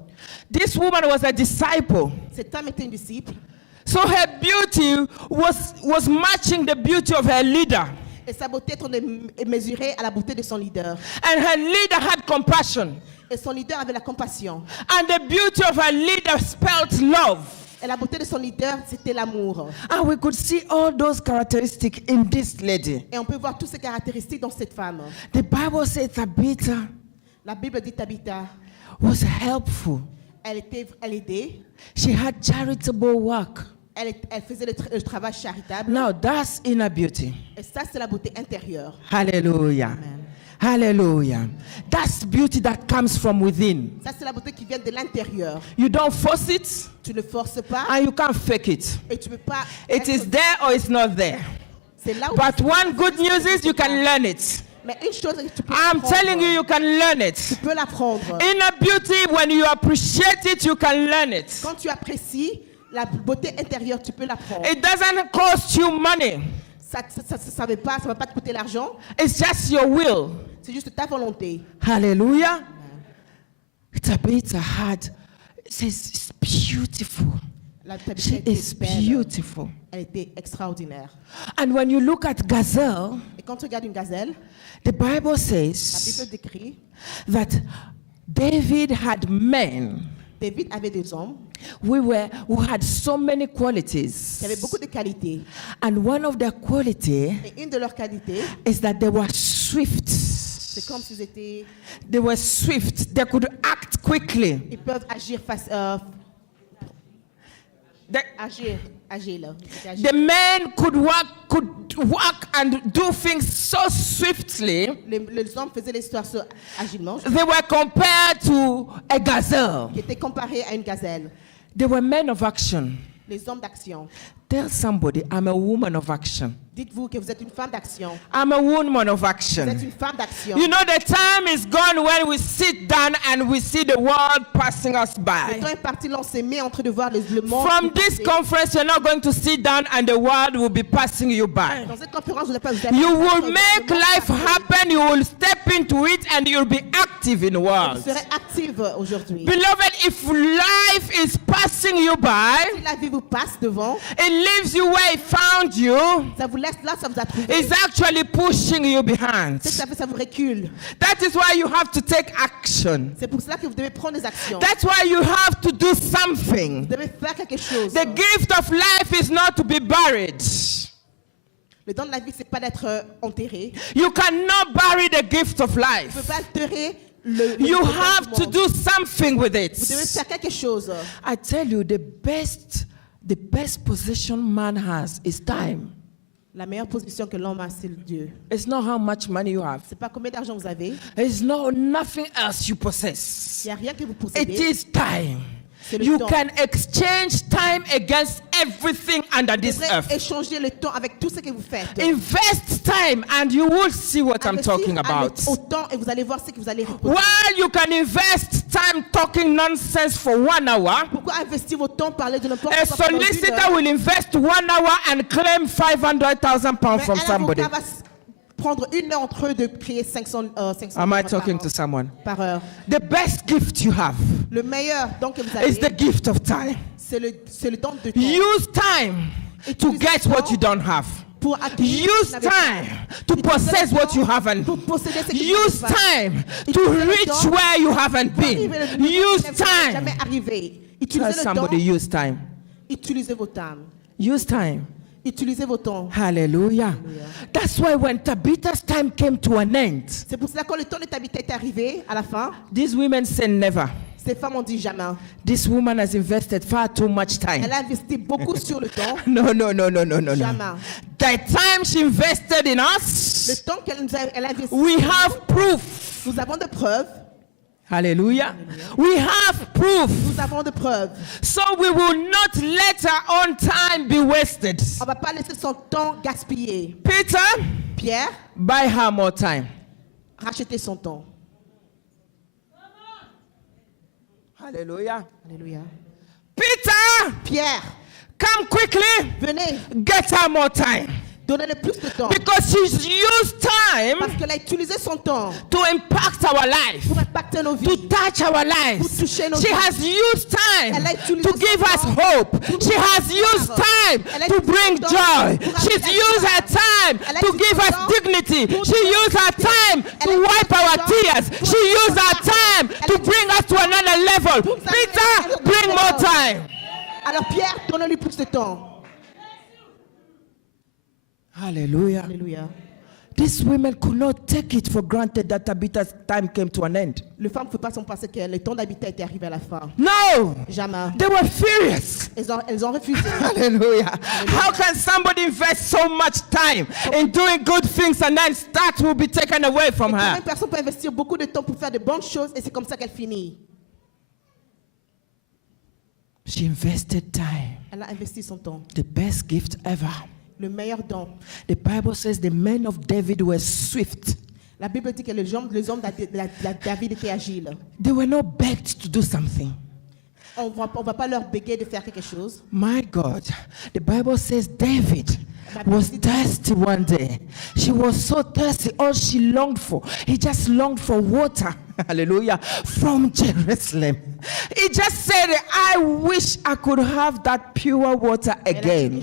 This woman was a disciple. Cet homme était un disciple. So her beauty was matching the beauty of her leader. Et sa beauté est mesurée à la beauté de son leader. And her leader had compassion. Et son leader avait la compassion. And the beauty of her leader spelt love. Et la beauté de son leader, c'était l'amour. And we could see all those characteristics in this lady. Et on peut voir toutes ces caractéristiques dans cette femme. The Bible says Tabitha La Bible dit Tabitha, was helpful. elle aidait, She had charitable work. elle faisait le travail charitable. Now that's inner beauty. Et ça, c'est la beauté intérieure. Hallelujah. Hallelujah. That's beauty that comes from within. Ça, c'est la beauté qui vient de l'intérieur. You don't force it Tu ne forces pas and you can't fake it. et tu ne peux pas. It is there or it's not there. C'est là où But one good news is you can learn it. Mais une chose, tu peux I'm l'apprendre. telling you, you can learn it. Tu peux l'apprendre. Inner beauty, when you appreciate it, you can learn it. Quand tu apprécies la beauté intérieure, tu peux l'apprendre. It doesn't cost you money. Ça ne va pas te coûter l'argent. It's just your will. C'est juste ta volonté. Hallelujah. Tabitha had, it says, it's beautiful. La Tabitha She était is belle. beautiful. Elle était extraordinaire. And when you look at gazelle, Et quand tu regardes une gazelle, the Bible la says Bible décrit, that David had men David avait des hommes who had so many qualities. qui avaient beaucoup de qualités. And one of their qualities Et une de leurs qualités, is that they were swift. c'est comme s'ils étaient, They were swift. They could act quickly. ils peuvent agir Agile. The men could walk and do things so swiftly. Les hommes faisaient l'histoire agilement, They were compared to a gazelle. qui étaient comparés à une gazelle. They were men of action. Les hommes d'action. Tell somebody, I'm a woman of action. Dites-vous que vous êtes une femme d'action. I'm a woman of Vous action. êtes une femme d'action. You know, the time is gone when we sit down and we see the world passing us Le by. temps est parti, l'on s'est mis en train de voir le monde. From this conference, you're not going to sit down and the world will be passing you by. Dans cette conférence, vous n'allez pas vous You will make life happen, you will step into it, and you'll be active in the Vous world. serez active aujourd'hui. Beloved, if life is passing you by, Si la vie vous passe devant, it leaves you where it found you, ça vous laisse là, ça vous a trouvé. it's actually pushing you behind. C'est que ça fait, ça vous recule. That is why you have to take action. C'est pour cela que vous devez prendre des actions. That's why you have to do something. Vous devez faire quelque chose. The gift of life is not to be buried. Le don de la vie, c'est pas d'être enterré. You cannot bury the gift of Vous ne life. pouvez pas enterrer le You don have du to monde. do something with Vous devez it. faire quelque chose. I tell you, the best position man has is time. La meilleure position que l'homme a, c'est le Dieu. It's not how much money you have. C'est pas combien d'argent vous avez. It's nothing else you possess. Il n'y a rien que vous It possédez. is time. C'est le You temps. can exchange time against everything under Vous this devrez earth. échanger le temps avec tout ce que vous faites. Invest time and you will see what I'm Investir talking about. au temps et vous allez voir ce que vous allez reproduire. While you can invest time talking nonsense for 1 hour, Pourquoi investir votre temps parler de n'importe a quoi pendant une solicitor heure? will invest 1 hour and claim 500,000 pounds Mais from un somebody. avocat va prendre une heure entre eux de créer 500 Am I par talking an- to someone? par heure. The best gift you have Le meilleur don que vous is the avez, gift of time. c'est le don de temps. Use time to Utilisez get le what temps you don't have. pour acquérir ce Use que vous n'avez pas. time to Utilisez possess le what temps you haven't. pour posséder ce que vous Use n'avez pas. time to Utilisez le reach temps where you haven't pour been. arriver le niveau Use où vous n'êtes time. jamais arrivé. Tell Utilisez le temps. somebody, use time. Utilisez vos temps. Use time. Utilisez vos temps. Hallelujah. That's why when Tabitha's time came to an end, C'est pour cela que quand le temps de Tabitha est arrivé, à la fin, these women said never. ces femmes ont dit jamais. This woman has invested far too much time. Elle a investi beaucoup sur le temps. No. Jamais. The time she invested in Le us, temps elle a investi, we have proof. nous avons de preuves. Hallelujah. We have proof. Nous avons de preuves. So we will not let our own time be wasted. On ne va pas laisser son temps gaspiller. Peter, Pierre, buy her more time. rachetez son temps. Hallelujah. Alléluia. Peter, Pierre, come quickly. venez, Get her more time. donnez-le plus de temps. Because she's used time Parce qu'elle a utilisé son temps to impact our life, pour impacter nos to vies. touch our lives. Pour toucher nos She vies. has used time Elle a utilisé to son give us temps hope. pour She nous has donner used espoir. time Elle a to utilisé bring son temps joy. pour She's amener used espoir. her time Elle a to utilisé give son us temps dignity. pour She nous used her donner time Elle to a utilisé wipe son our temps tears. pour She nous used her donner time Elle a to utilisé bring us to another level. Pour nous amener Peter, à un autre bring more level. time. Alors Pierre, donnez-lui plus de temps. Hallelujah. Alléluia. These women could not take it for granted that Tabitha's time came to an end. Les femmes ne faut pas s'en passer que le temps d'habiter était arrivé à la fin. No, Jamais. they were furious. Elles ont refusé. Hallelujah. How can somebody invest so much time in doing good things and then that will be taken away from Comment her? une personne peut investir beaucoup de temps pour faire de bonnes choses et c'est comme ça qu'elle finit. She invested time, Elle a investi son temps. the best gift ever. Le meilleur don. The Bible says the men of David were swift. La Bible dit que les hommes de David étaient agiles. They were not begged to do something. On va pas leur béguer de faire quelque chose. My God, the Bible says David was thirsty one day. She was so thirsty, all she longed for, he just longed for water. Hallelujah. From Jerusalem. He just said, I wish I could have that pure water Elle a dit, again.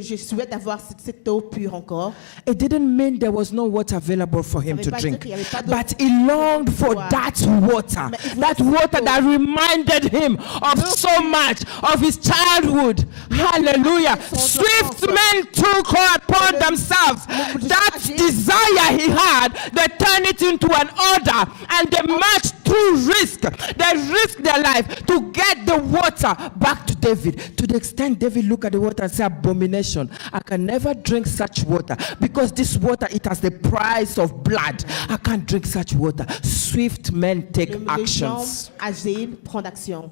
je souhaite avoir cette eau pure encore. It didn't mean there was no water available for him Ça to veut pas dire drink, qu'il y avait pas d'eau but he longed for boire. that water, Mais il voulait that cette water eau. that reminded him of so much of his childhood. Hallelujah. Swift men took upon themselves that desire he had. They turned it into an order and they marched through risk. They risked their life to get the water back to David. To the extent David looked at the water and said, abomination. I can never drink such water because this water, it has the price of blood. I can't drink such water. Swift men take actions. Agile, prendre action.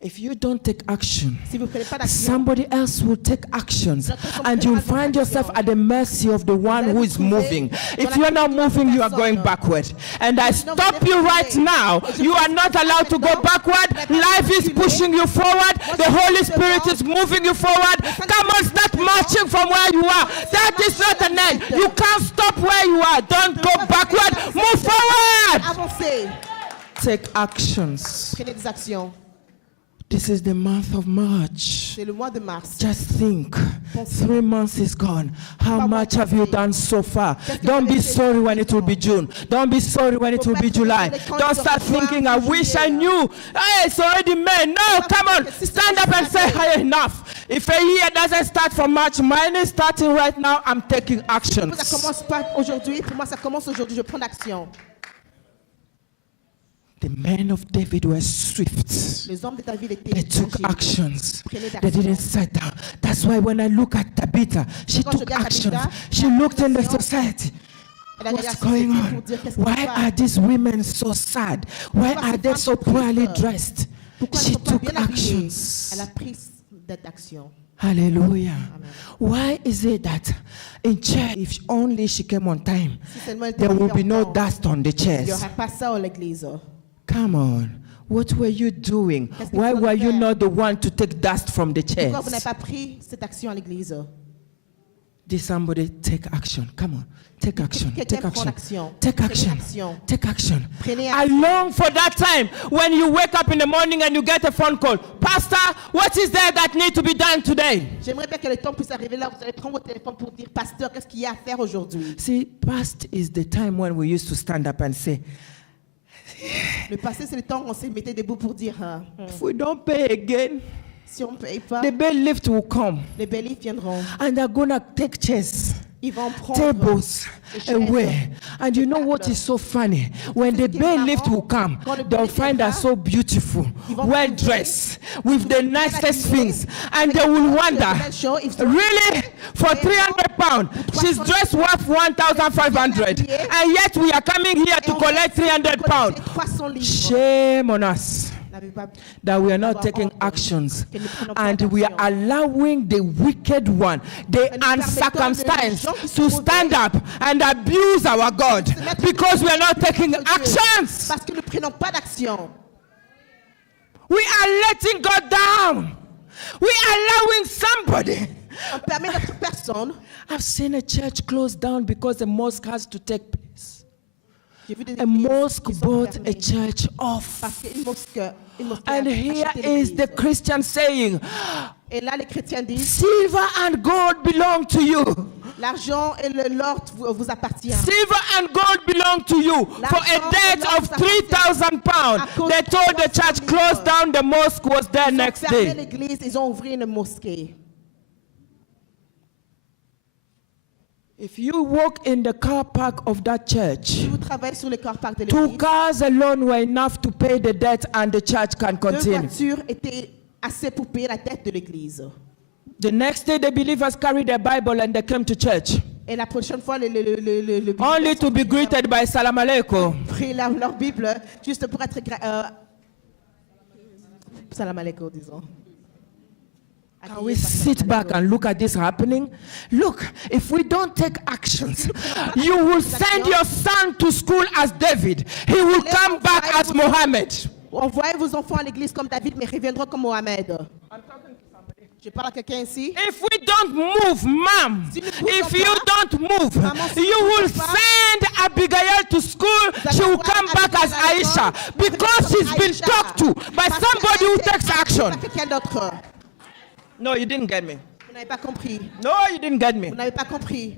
If you don't take action, Si vous prenez pas d'action, somebody else will take actions and you'll find yourself at the mercy of the one who is moving. If you're not moving, you are going backward. And I stop you right now. You are not allowed to go backward. Life is pushing you forward. The Holy Spirit is moving you forward. Come on, start marching from where you are. That is not an end. You can't stop where you are. Don't go backward. Move forward. avancez. Take actions. Prenez des actions. This is the month of March. C'est le mois de mars. Just think, 3 months is gone. How much have you done so far? Don't be sorry when it will be June. Don't be sorry when it will be July. Don't start thinking, I wish I knew. Hey, it's already May. No, come on. Stand up and say, hey, enough. If a year doesn't start from March, mine is starting right now. I'm taking Ça actions. commence pas aujourd'hui. Pour moi, ça commence aujourd'hui. Je prends l'action. The men of David were swift. Les hommes de David étaient They took agiles. actions. Prenez They didn't d'action. sit down. That's why when I look at Tabitha, she Quand je took regarde actions. Tabitha, She elle a looked in the action. society. Elle a regardé What's la going société on? pour dire qu'est-ce qui Why se passe. are these women so sad? Why Pourquoi are ces they femmes so sont poorly tristes? dressed? Pourquoi elles She ne sont pas took bien habillées? actions. Elle a pris cette action. Hallelujah. Why is it that in church, if only she came on time, Si seulement elle était there will arrivée be en no temps, dust on the il n'y chairs? aurait pas ça à l'église. Come on. What were you doing? Qu'est-ce que Why vous were you faire? not the one to take dust from the Pourquoi vous n'avez chairs? pas pris cette action à l'église? Did somebody take action? Come on. Take action. Quelqu'un Take prend action. l'action. Take Prenez action. action. Take action. Prenez I action. long for that time when you wake up in the morning and you get a phone call. Pastor, what is there that need to be done today? J'aimerais bien que le temps puisse arriver là où vous allez prendre votre téléphone pour dire, pasteur, qu'est-ce qu'il y a à faire aujourd'hui? See, past is the time when we used to stand up and say, Le passé, c'est le temps où on se mettait debout pour dire, if we don't pay again, si on ne paye pas, the bail lift will come les béliers viendront. and they're gonna take chairs, Ils vont prendre tables les chaises. away. And you know what is so funny? When the bail lift will come, they'll find us so beautiful, well dressed, with the nicest things, and they will wonder, really? For 300 pounds, she's dressed worth 1,500, and yet we are coming here to collect 300 pounds. 300 livres. Shame on us N'avez pas- that we are not taking actions and we are allowing the wicked one, the uncircumcised, to stand up and abuse our God because we are not taking actions. Parce que nous ne prenons pas d'action. We are letting God down. We are allowing somebody. On permet d'autres personnes. I've seen a church close down because the mosque has to take place. J'ai vu des A églises mosque qui sont bought a fermées church off. parce qu'une mosquée And a here acheté is the l'église. Christian saying, Et là, les chrétiens disent, silver and gold belong to you. l'argent et l'or vous appartient. Silver and gold belong to you. For a debt of 3,000 pounds, they told the church close down the mosque was there Ils ont next fermé day. l'église, ils ont ouvert une mosquée. If you walk in the car park of that church, Si vous travaillez sur le car park de 2 l'église, cars alone were enough to pay the debt and the church can 2 continue. voitures étaient assez pour payer la dette de l'église. The next day, the believers carried their Bible and they came to church, Et la prochaine fois, le only to be greeted by Salam Alaikum. pris leur Bible juste pour être salam alaikum, disons. Can we sit back and look at this happening? Look, if we don't take actions, you will send your son to school as David. He will come back as Mohammed. Envoyez vos enfants à l'église comme David, mais reviendront comme Mohamed. Je parle à quelqu'un ici. If we don't move, ma'am, if you don't move, you will send Abigail to school. She will come back as Aisha because she's been talked to by somebody who takes action. Quelqu'un d'autre. No, you didn't get me. Vous n'avez pas compris. No, you didn't get me. Vous n'avez pas compris.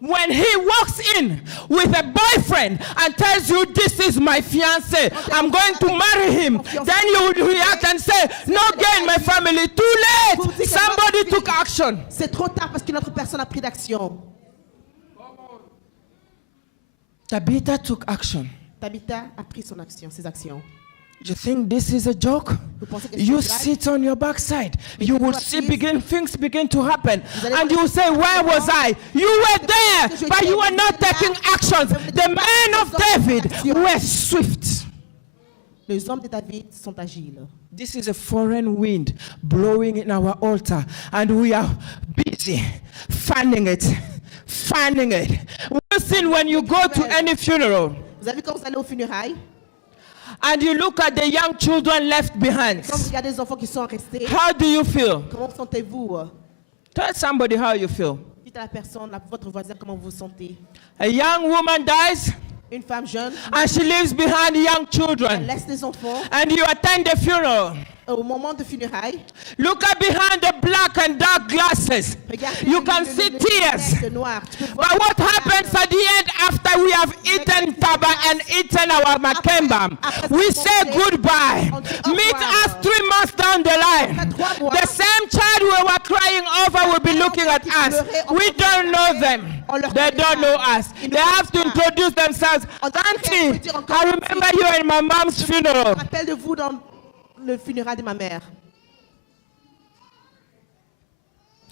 When he walks in with a boyfriend and tells you, this is my fiancé, I'm going to marry him, then you would react and say, no gain, my family, too late. Some action. C'est trop tard parce qu'une autre personne a pris d'action. Tabitha took action. Tabitha a pris son action, ses actions. You think this is a joke? Vous pensez que c'est You une blague? sit on your backside. You will see things begin to happen. allez And you will say, where was I? You were there, but you were not taking actions. The men of David were swift. Les hommes de David sont agiles. This is a foreign wind blowing in our altar, and we are busy fanning it, fanning it. Listen, when you go to any funeral Vous avez vu quand vous allez au funérailles, and you look at the young children left behind, quand vous regardez les enfants qui sont restés, how do you feel? comment vous sentez-vous? Tell somebody how you feel. Dites à la personne, à votre voisin, comment vous vous sentez. A young woman dies, Une femme jeune, and she leaves behind young elle children, laisse les enfants. and you attend the funeral. Au moment de funérailles, Look at behind the black and dark glasses. regardez You can see tears. lunettes noires. Tu peux voir But what les happens larmes. at the end after we have eaten taba and eaten our makemba? We say goodbye. Meet us 3 months down the line. The same child we were crying over will be looking at us. We don't know them. They don't know us. They have to introduce themselves. Auntie, I remember you in my mom's funeral. Rappelle de vous dans le funérail de ma mère.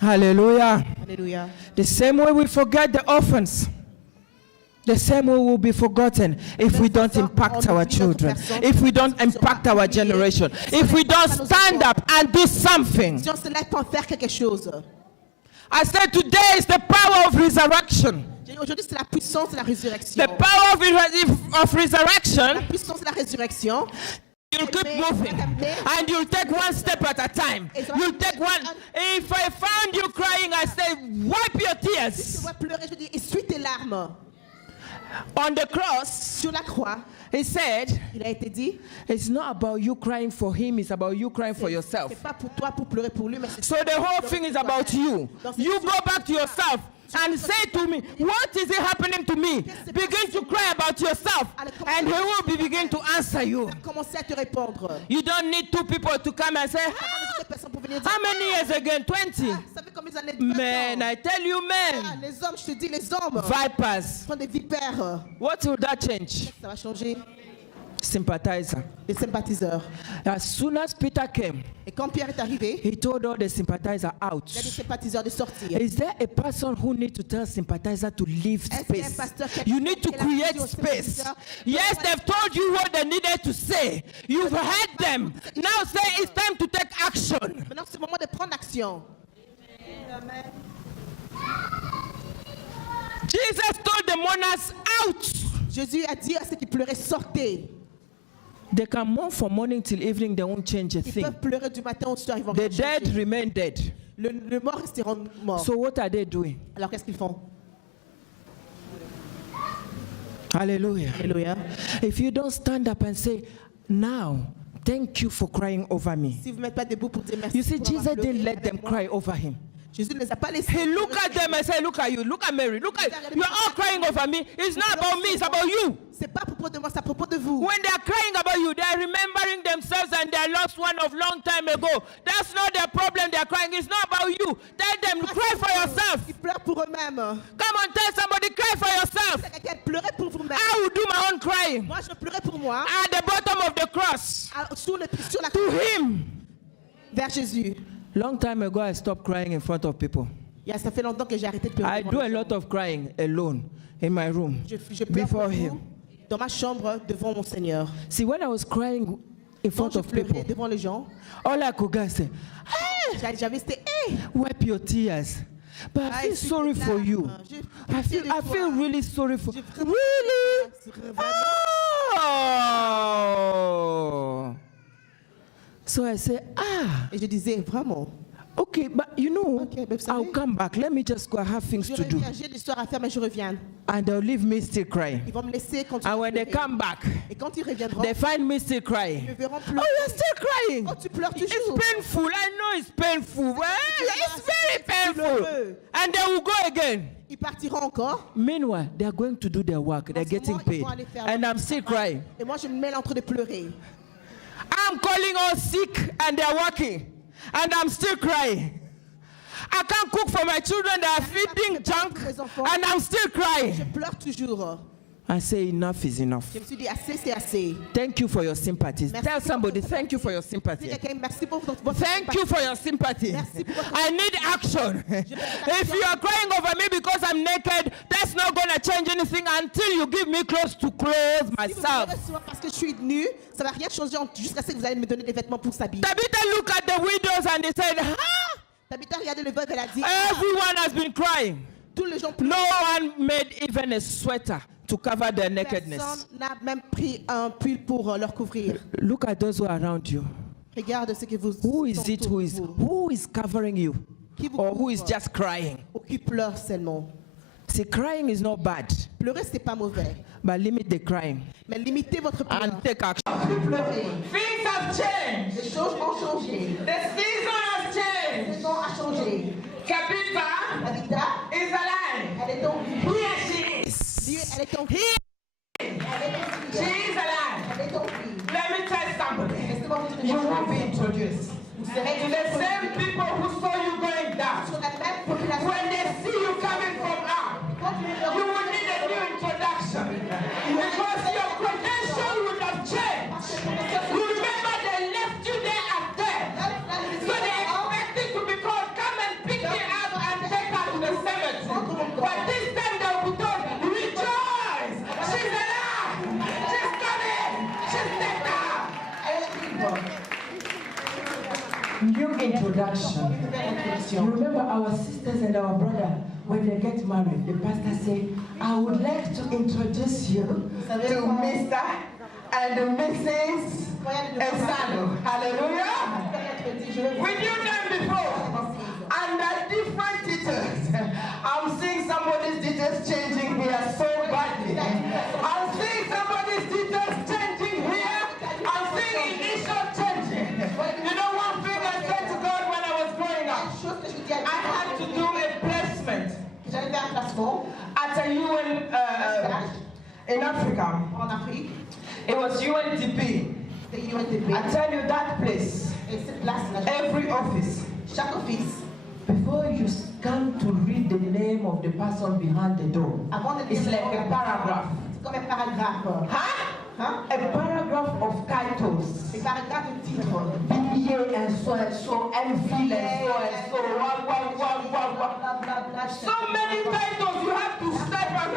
Hallelujah. Alléluia. The same way we forget the orphans, the same way we'll be forgotten if we don't impact our children, if we don't impact our generation, if we don't stand up and do something. Si on se lève pour faire quelque chose. I said today is the power of resurrection. Aujourd'hui, c'est la puissance de la résurrection. The power of La resurrection. puissance de la résurrection. You'll keep moving and you'll take one step at a time. You'll take one. If I found you crying, I say, wipe your Tu tears. vois pleurer, je dis, essuie tes larmes. On the cross, Sur la croix, he said, il a été dit, it's not about you crying for him, it's about you crying for yourself. c'est pas pour toi pour pleurer pour lui, mais c'est So the whole thing is about you. You go back to yourself and say to me, what is it happening to me? Begin to cry about yourself and he will begin to answer you. commencer à te répondre. You don't need 2 people to come and say, Deux personnes pour venir dire, how many years again? 20. ça fait combien d'années? Man, I tell you, Ah, man. les hommes, je te dis, les hommes Vipers. sont des vipères. What will that change? Ça va changer. Sympathizer. Les sympathiseurs. As soon as Peter came, Et quand Pierre est arrivé, he told all the sympathizers out. il y a des sympathiseurs de sortir. Is there a person who needs to tell sympathizer to leave Est-ce qu'il y a un space? pasteur qui a You need to qui a create dit aux space. sympathiseurs, Yes, they've told you what they needed to say. You've heard them. Now say it's time to take action. Maintenant, c'est le moment de prendre action. Jesus told the mourners out. Jésus a dit à ceux qui pleuraient, sortez. They can mourn from morning till evening, they won't change a Ils thing. peuvent pleurer du matin au soir, ils vont The rien changer. dead remain dead. Le mort resteront morts. So what are they doing? Alors qu'est-ce qu'ils font? Hallelujah. Alléluia. If you don't stand up and say, now, thank you for crying over me. Si vous ne mettez pas debout pour dire merci. You see, pour avoir Jesus pleuré didn't let avec them moi, cry over him. Jésus ne les a pas laissés. He looked at them and said, look at you, look at Mary, look at you. Are all crying over me. It's not about me, it's about you. C'est pas à propos de moi, c'est à propos de vous. When they are crying about you, they are remembering themselves and they lost one of long time ago. That's not their problem. They are crying. It's not about you. Tell them, cry for yourself. Ils pleurent pour eux-mêmes. Come on, tell somebody, cry for yourself. C'est quelqu'un pleurer pour vous-même. I will do my own crying Moi, je pleurais pour moi. at the bottom of the cross Sur la to him. vers Jésus. Long time ago, I stopped crying in front of people. Ça fait longtemps que j'ai arrêté de pleurer. I do a lot of crying alone in my room Je pleure before pour him. vous, dans ma chambre devant mon Seigneur. See, when I was crying in Quand front je of pleurais people, devant les gens, all I could get say, j'avais dit, hey, wipe your tears. But I feel essuie sorry tes for larmes. you. I feel really sorry for really. Oh. So I say, Et je disais, vraiment, okay, but you know, Okay, but I'll sorry. come back. Let me just go. I have things je to do. reviens, j'ai des histoires à faire, mais je reviens. And they'll leave me still crying. Ils vont me laisser continuer. And when they à pleurer. come back, Et quand ils reviendront, they find me still crying. ils me verront Oh, pleurer. you're still crying. Oh, tu pleures It's toujours. painful. I know it's painful. Well, it's very painful. And they will go again. Ils partiront encore. Meanwhile, they are going to do their work. They're En ce getting moment, ils paid. vont aller faire And leur I'm still travail. crying. Et moi, je me mets en train de pleurer. I'm calling all sick and they're working. And I'm still crying. I can't cook for my children. They are feeding junk, and I'm still Je crying. pleure toujours. I say enough is enough. Je me suis dit, assez, c'est assez. Thank you for your sympathy. Merci Tell somebody, thank you for your Dis sympathy. quelqu'un, merci pour votre Thank you for your sympathy. Merci pour votre I need action. If you are crying over me because I'm naked, that's not going to change anything until you give me clothes to clothe Si vous myself. pleurez souvent parce que je suis nue, ça ne va rien changer jusqu'à ce que vous allez me donner des vêtements pour s'habiller. Tabitha looked at the widows and they said, ah, Tabitha regardait le veuve, elle a dit, everyone has been crying. tous les gens pleurent. No one made even a sweater to cover their nakedness. Personne n'a même pris un pull pour leur couvrir. Look at those who are around you. Regarde ce que vous Who is it who is covering you? Qui vous Or who is couvre? just crying? Ou qui pleure seulement. See, crying is not bad, Pleurer, c'est pas mauvais. but limit the crying Mais limitez votre pleurs. and take action. Things have changed. Les choses ont changé. The season has La changed. saison a changé. Tabitha Tabitha, is alive. elle est en vie. Here she is. Dieu, elle est en vie. Elle est en vie. She is alive. Elle est en vie. Let me tell somebody. Laissez-moi vous dire You une will chose. be introduced. Vous serez To the same people who saw you going down. sur la même population. When they see you coming from up, Quand tu es you will need a new introduction. Because your credential would have changed. You remember they left you there at death. So they expected to be called, come and pick me up and take her to the cemetery. But this time they will be told, rejoice! She's alive! She's coming! She's taken up! New introduction. You remember our sisters and our brother, when they get married, the pastor said, I would like to introduce you to Mr. and Mrs. Esano. Hallelujah. We knew them before. Under different details. I'm seeing somebody's details changing here so badly. I'm seeing somebody's details changing here. I'm seeing initial changing. You know one thing I said to God when I was growing up? Chose que je dis à I had to do a placement J'allais faire un placement at a UN in Africa. en Afrique. It was UNDP. C'était UNDP. I tell you that place, Et cette place-là, every office. chaque office, Before you come to read the name of the person behind the door, avant de It's dire like a paragraph. c'est comme un paragraphe. Huh? Hein? A paragraph of titles. C'est paragraphe de titre. BBA and so, and so Bla, wah, wah, wah, wah, wah. bla, bla, bla. So many titles you have to step on.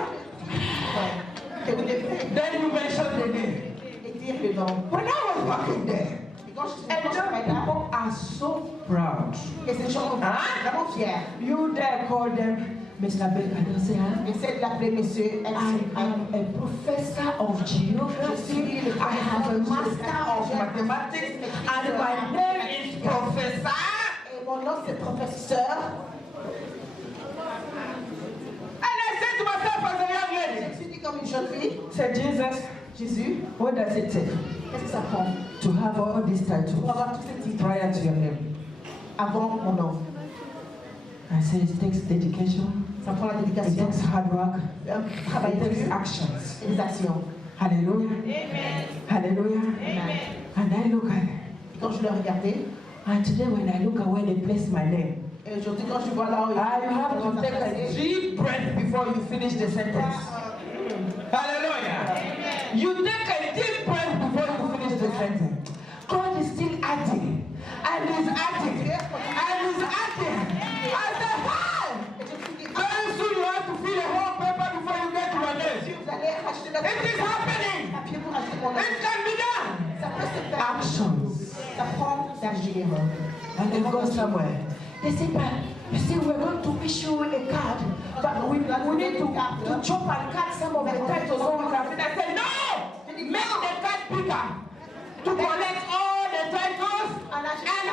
Et vous devez Then you mention the name. et dire le nom. When I was working there, Et quand je and suis young là, people are so proud. et ces gens sont vraiment fiers. You there call them Mr. Baker. J'essaie de l'appeler monsieur I Elsie. am a professor of geography. I have a master of mathematics, and my name is Professor. Et mon nom c'est professeur. And I said to myself as a young Je lady, me suis dit comme une jeune fille, said Jesus, Jésus, what does it take qu'est-ce que ça prend to have all these pour titles avoir tous ces titres prior to your name? avant mon nom? I said it takes dedication, Ça prend la it dédication, takes hard work, un travail it takes dur actions. et des actions. Hallelujah. Amen. Hallelujah. Amen. And I look at it. Et quand je le regardais, And today when I look at where they place my name, et aujourd'hui quand je vois là où you have to comment take ça a passait, deep breath before you finish the sentence. Hallelujah. You take a deep breath before you finish the sentence. God is still adding, and He's adding, and He's adding. I said, hey! et je me suis dit, Very soon you have to fill a whole paper before you get to your name. vous allez acheter la It is happening. papier pour acheter mon nom. It can be done. Ça peut se faire. Actions. Ça prend d'agir. And then go somewhere. They say, but you see, we're going to issue a card, but we need to chop and cut some of the titles so we can fit. I said, no! Make the card bigger to collect all the titles and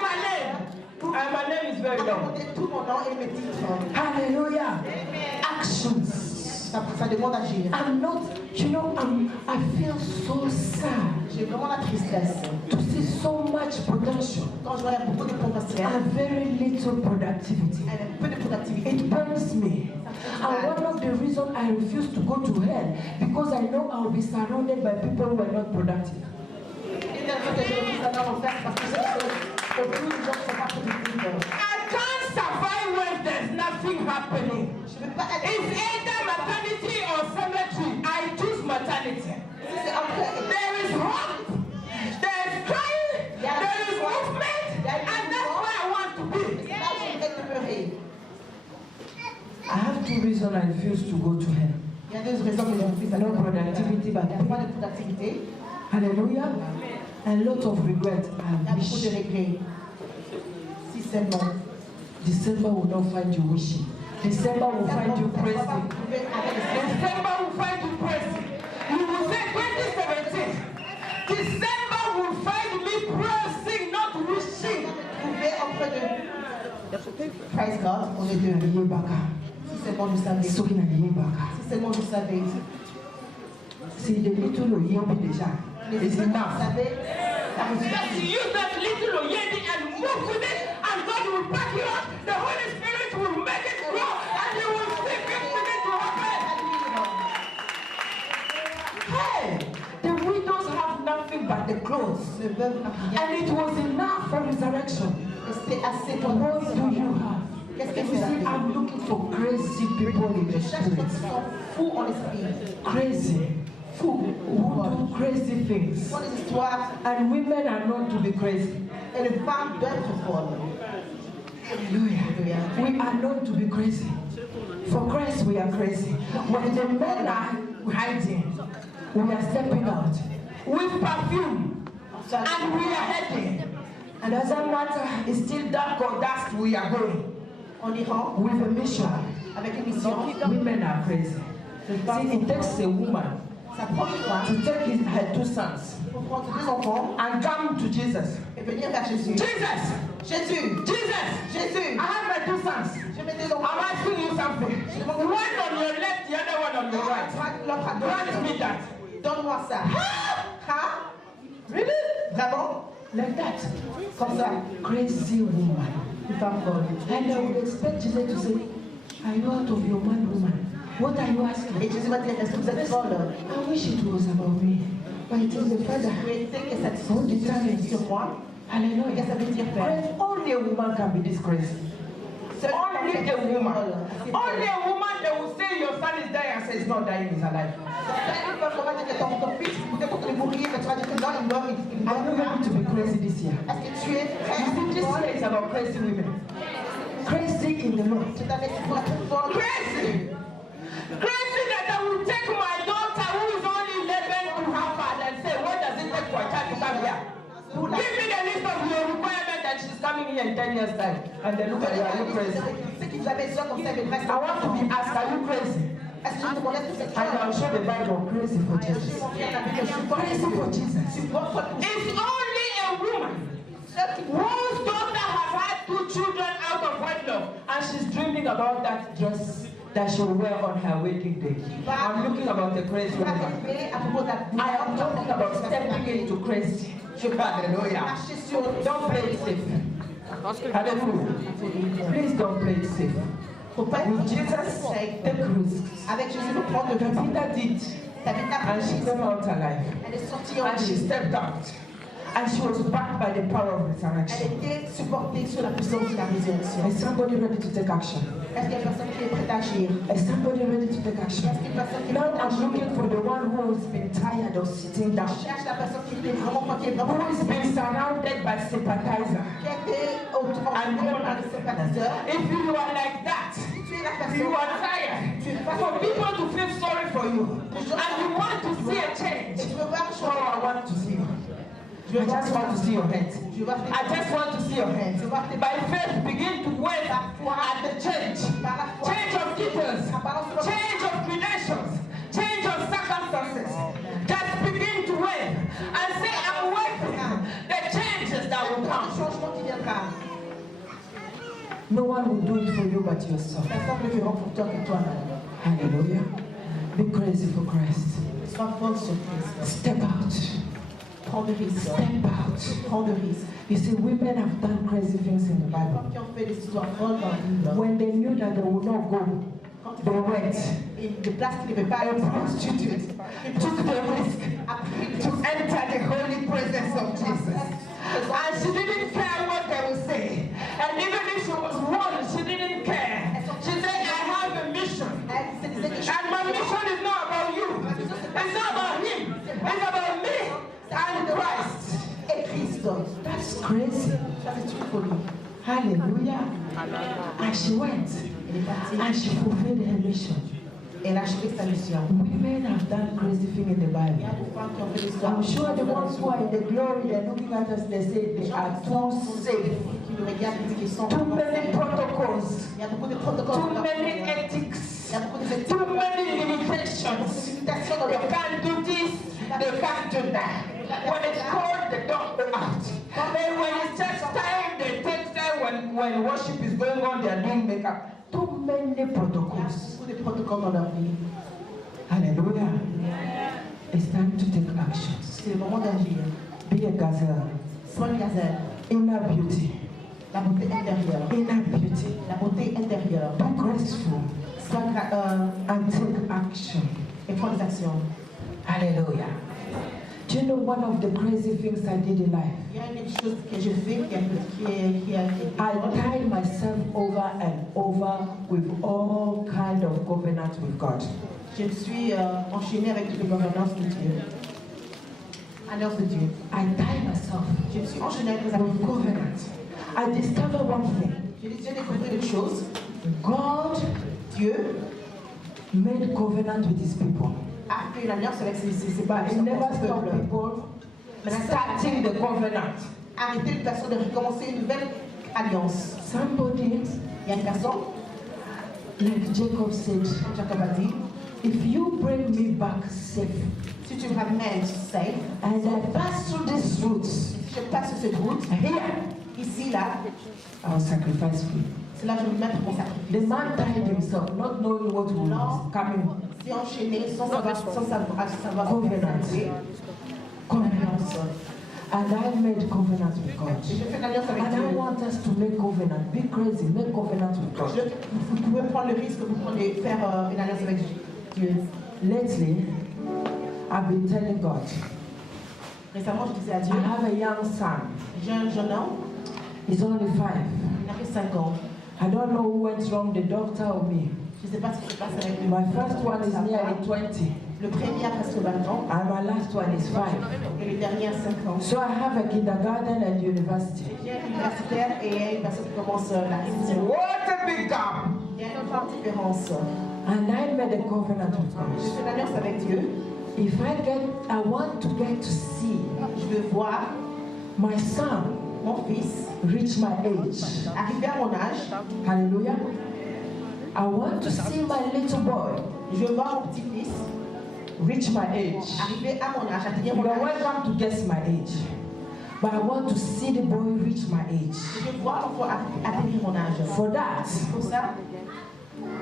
my name. And my name is very long. Tout mon nom et mes titres. Hallelujah. Actions. Ça demande d'agir. I'm not, you know, I feel so sad J'ai vraiment la tristesse. to see so much potential Quand je vois beaucoup de potentiel and very little productivity. et peu de productivité. It burns me. And one of the reasons I refuse to go to hell, because I know I will be surrounded by people who are not productive. Et tellement que je refuse d'aller en enfer parce que c'est que beaucoup de gens ne sont pas productifs. I can't survive when happening. It's either maternity or cemetery. I choose maternity. There is hope, there is crying, there is movement, and that's where I want to be. I have two reasons I refuse to go to hell. Il y a deux raisons que je refuse à No productivity, but Il n'y a pas de productivité. hallelujah. A lot of regret. Il y a I beaucoup wish de regrets. Si seulement. December will not find you wishing. December will find you praising. December will find you praising. You will say 2017. December will find me praising, not wishing. Praise God, on est deux. Si seulement vous savez. Si seulement vous savez. See, the little Oyebi déjà is enough. Just use that little oyedi and move with it, and God will back you up. The Holy Spirit will make it grow, and you will see things begin to happen. Hey, the widows have nothing but the clothes, and it was enough for resurrection. What do you have? Qu'est-ce que You vous see, avez? I'm looking for crazy people in the Chaque fois street. qu'ils sont fous en esprit. Crazy. Who do crazy things. Pour les histoires, And women are known to be crazy. et les femmes doivent être folles. Hallelujah. We are known to be crazy. For Christ, we are crazy. When the men are hiding, we are stepping out with perfume, and we are heading. And doesn't matter, it's still dark or dusk, we are going On ira with a mission. avec une mission. Women are crazy. See, it takes a woman Ça prend une fois to take her two sons pour prendre deux enfants and come to Jesus. et venir vers Jésus. Jesus! Jésus, Jesus! Jésus, I have my two sons. je mets deux I'm enfants. asking you something. One on your left, the other one on your right. L'autre à Grant me droite. that. Donne-moi ça. Ah? Really? Vraiment? Like that. Comme ça. Crazy woman. Une femme folle. And I would expect Jesus to say, are you out of your mind, woman? What are you asking? Et Jésus va dire, est-ce que vous êtes folle? I wish it was about me. But it is the Father. Je vais essayer que cette Who discussion determines? sur moi. Hallelujah. Qu'est-ce que ça veut dire faire? Only a woman can be this crazy. Seule Only femme a est woman. folle. Only a woman that will say your son is dying and say he's not dying, he's alive. Seule femme va dire que ton fils, peut-être qu'il est mourir, mais tu vas dire que non, il meurt, il Are you meurt. ready to be crazy this year? Est-ce que tu es prêt? You see, this year is about crazy women. Crazy in the Lord. Tu t'avais dit pour être folle. Crazy! Crazy that I will take my daughter who is only 11 to Harvard and say, what does it take for a child to come here? Give me the list of your requirements and she's coming here in 10 years' time. And they look at you, are you crazy? C'est qu'ils avaient besoin comme ça, mais reste. I want to be asked, are you crazy? Est-ce que tu te connais tous ces And I'll show the Bible crazy for Jesus. Crazy for Jesus. It's only a woman whose daughter has had 2 children out of wedlock. And she's dreaming about that dress that she'll wear on her wedding day. I'm looking about the crazy woman. I am talking about stepping into crazy. Hallelujah. Don't play it safe. Hallelujah. Please don't play it safe. With Jesus, take risks. Avec Jésus, nous prendre de Tabitha did. And she came out alive. Elle est sortie en And she vie. stepped out. And she was backed by the power of Elle resurrection. était supportée sur la puissance de la résurrection. Is somebody ready to take action? Est-ce qu'il y a une personne qui est prête à agir? Is somebody ready to take action? Est-ce qu'il y a une personne qui est Now prête à I'm agir? looking for the one who has been tired of sitting down, Cherche la personne qui est vraiment qui est who vraiment has been surrounded by sympathizers. qui a été entourée par les sympathiseurs. If you are like that, Si tu es la you personne are tired for people to feel sorry for you, and you want to see a change. et tu veux voir Oh, I want to see you. I just want to see your hands. I just want to see your hands. By faith, begin to wave at the change. Change of details, change of credentials, change of circumstances. Just begin to wave and say, I'm waiting. The changes that will le come. changement qui viendra. No one will do it for you but yourself. Personne ne le fera pour toi que toi. Hallelujah. Be crazy for Christ. Sois folle sur Christ. Step out. Prends de risques. Step out. Prends de risques. You see, women have done crazy things in the Les Bible. femmes qui ont fait des histoires folles dans la Bible. When they knew that they would not go, they went. Et des places qui ne devaient pas A être prostitute took the risk to enter the holy presence of Jesus. And she didn't care what they would say. And even if she was wrong, she didn't care. She said, I c'est une folie. Hallelujah. And she went Elle est partie. and she fulfilled her mission. Elle a achevé sa mission. Women have done crazy things in the Il y Bible. a des femmes qui ont fait l'histoire. I'm sure the ones who are in the glory, they're looking at us, they say they are too safe. Qui nous regardent et disent qu'ils sont Too many protocols, Il y a beaucoup de protocoles. too dans leur many vie. ethics, Il y a beaucoup de too many limitations. limitations dans They leur vie. can't do this, they can't do that. When it's cold, they don't go out. And when it's just time, they take time when worship is going on, they are doing makeup. Too many Il y a protocols. beaucoup de protocoles dans leur vie. Hallelujah. It's time to take actions. C'est le moment d'agir. Be a gazelle. Sois une gazelle. Inner beauty. La beauté intérieure. Inner beauty. La beauté intérieure. Be graceful Sois and take action. et prends des actions. Hallelujah. Do you know one of the crazy things I did in life? Il y a une chose que je fais qui a été. I tied myself over and over with all kind of covenants with God. Je me suis enchaînée avec toutes les gouvernances de Dieu. Alliance de Dieu. I tied myself Je me suis enchaînée avec les with alliances. covenants. I discovered one thing. J'ai découvert une chose. God Dieu made covenant with his people. a fait une alliance avec ses But he never stopped peuples. people starting the covenant. Arrêtez une personne de recommencer une nouvelle alliance. Somebody, Il y a une personne, like Jacob said, Jacob a dit, if you bring me back safe, si tu me ramènes safe, and I pass through these routes, si je passe sur cette route, here, ici, là, I'll sacrifice for you. c'est là que je vais me mettre mon The sacrifice. man tied himself, not knowing what was coming. C'est enchaîné sans savoir Covenant. Covenant. And I made covenant with God. Et je fais une alliance avec And I Dieu. want us to make covenant. Be crazy, make covenant with God. Vous pouvez prendre le risque de faire une alliance avec Dieu. Lately, I've been telling God, Récemment, je disais à I Dieu, have a young son. j'ai un jeune homme, He's only 5. il n'a que 5 ans. I don't know who went wrong, the doctor or me. Je ne sais pas ce qui se passe avec lui. My first one is nearly 20, Le premier a presque 20 ans and my last one is 5. et le dernier a 5 ans. So I have a kindergarten and university. J'ai un universitaire et une personne qui commence la révision. What a big gap! Il y a une grande différence. And I made a covenant with Je God. fais une alliance avec Dieu. If I want to get to see Je veux voir my son mon fils reach my age. arriver à mon âge. Hallelujah. I want to see my little boy Je veux voir mon petit-fils reach my age. arriver à mon âge, atteindre You mon are âge. welcome to guess my age. But I want to see the boy reach my age. Je veux voir l'enfant atteindre mon âge. For that, Pour ça,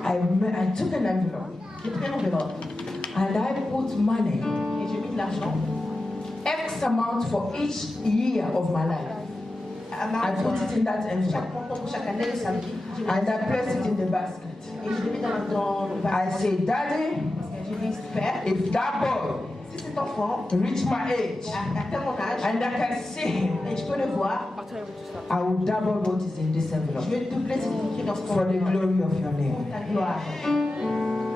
I took an envelope j'ai pris un enveloppe and I put money, et j'ai mis de l'argent. X amount for each year of my life. I put it in that Chaque envelope montant pour chaque année de sa vie. J'ai mis and I placed it in the basket. Et je l'ai mis dans le I basket. say, Daddy, Parce que j'ai dit, Père, if that boy si cet enfant reach my age atteint mon âge and I can see him, et je peux le voir, I will double what is in this je envelope vais doubler ce qui est écrit dans ce for the enveloppe. glory of your name. Ta gloire.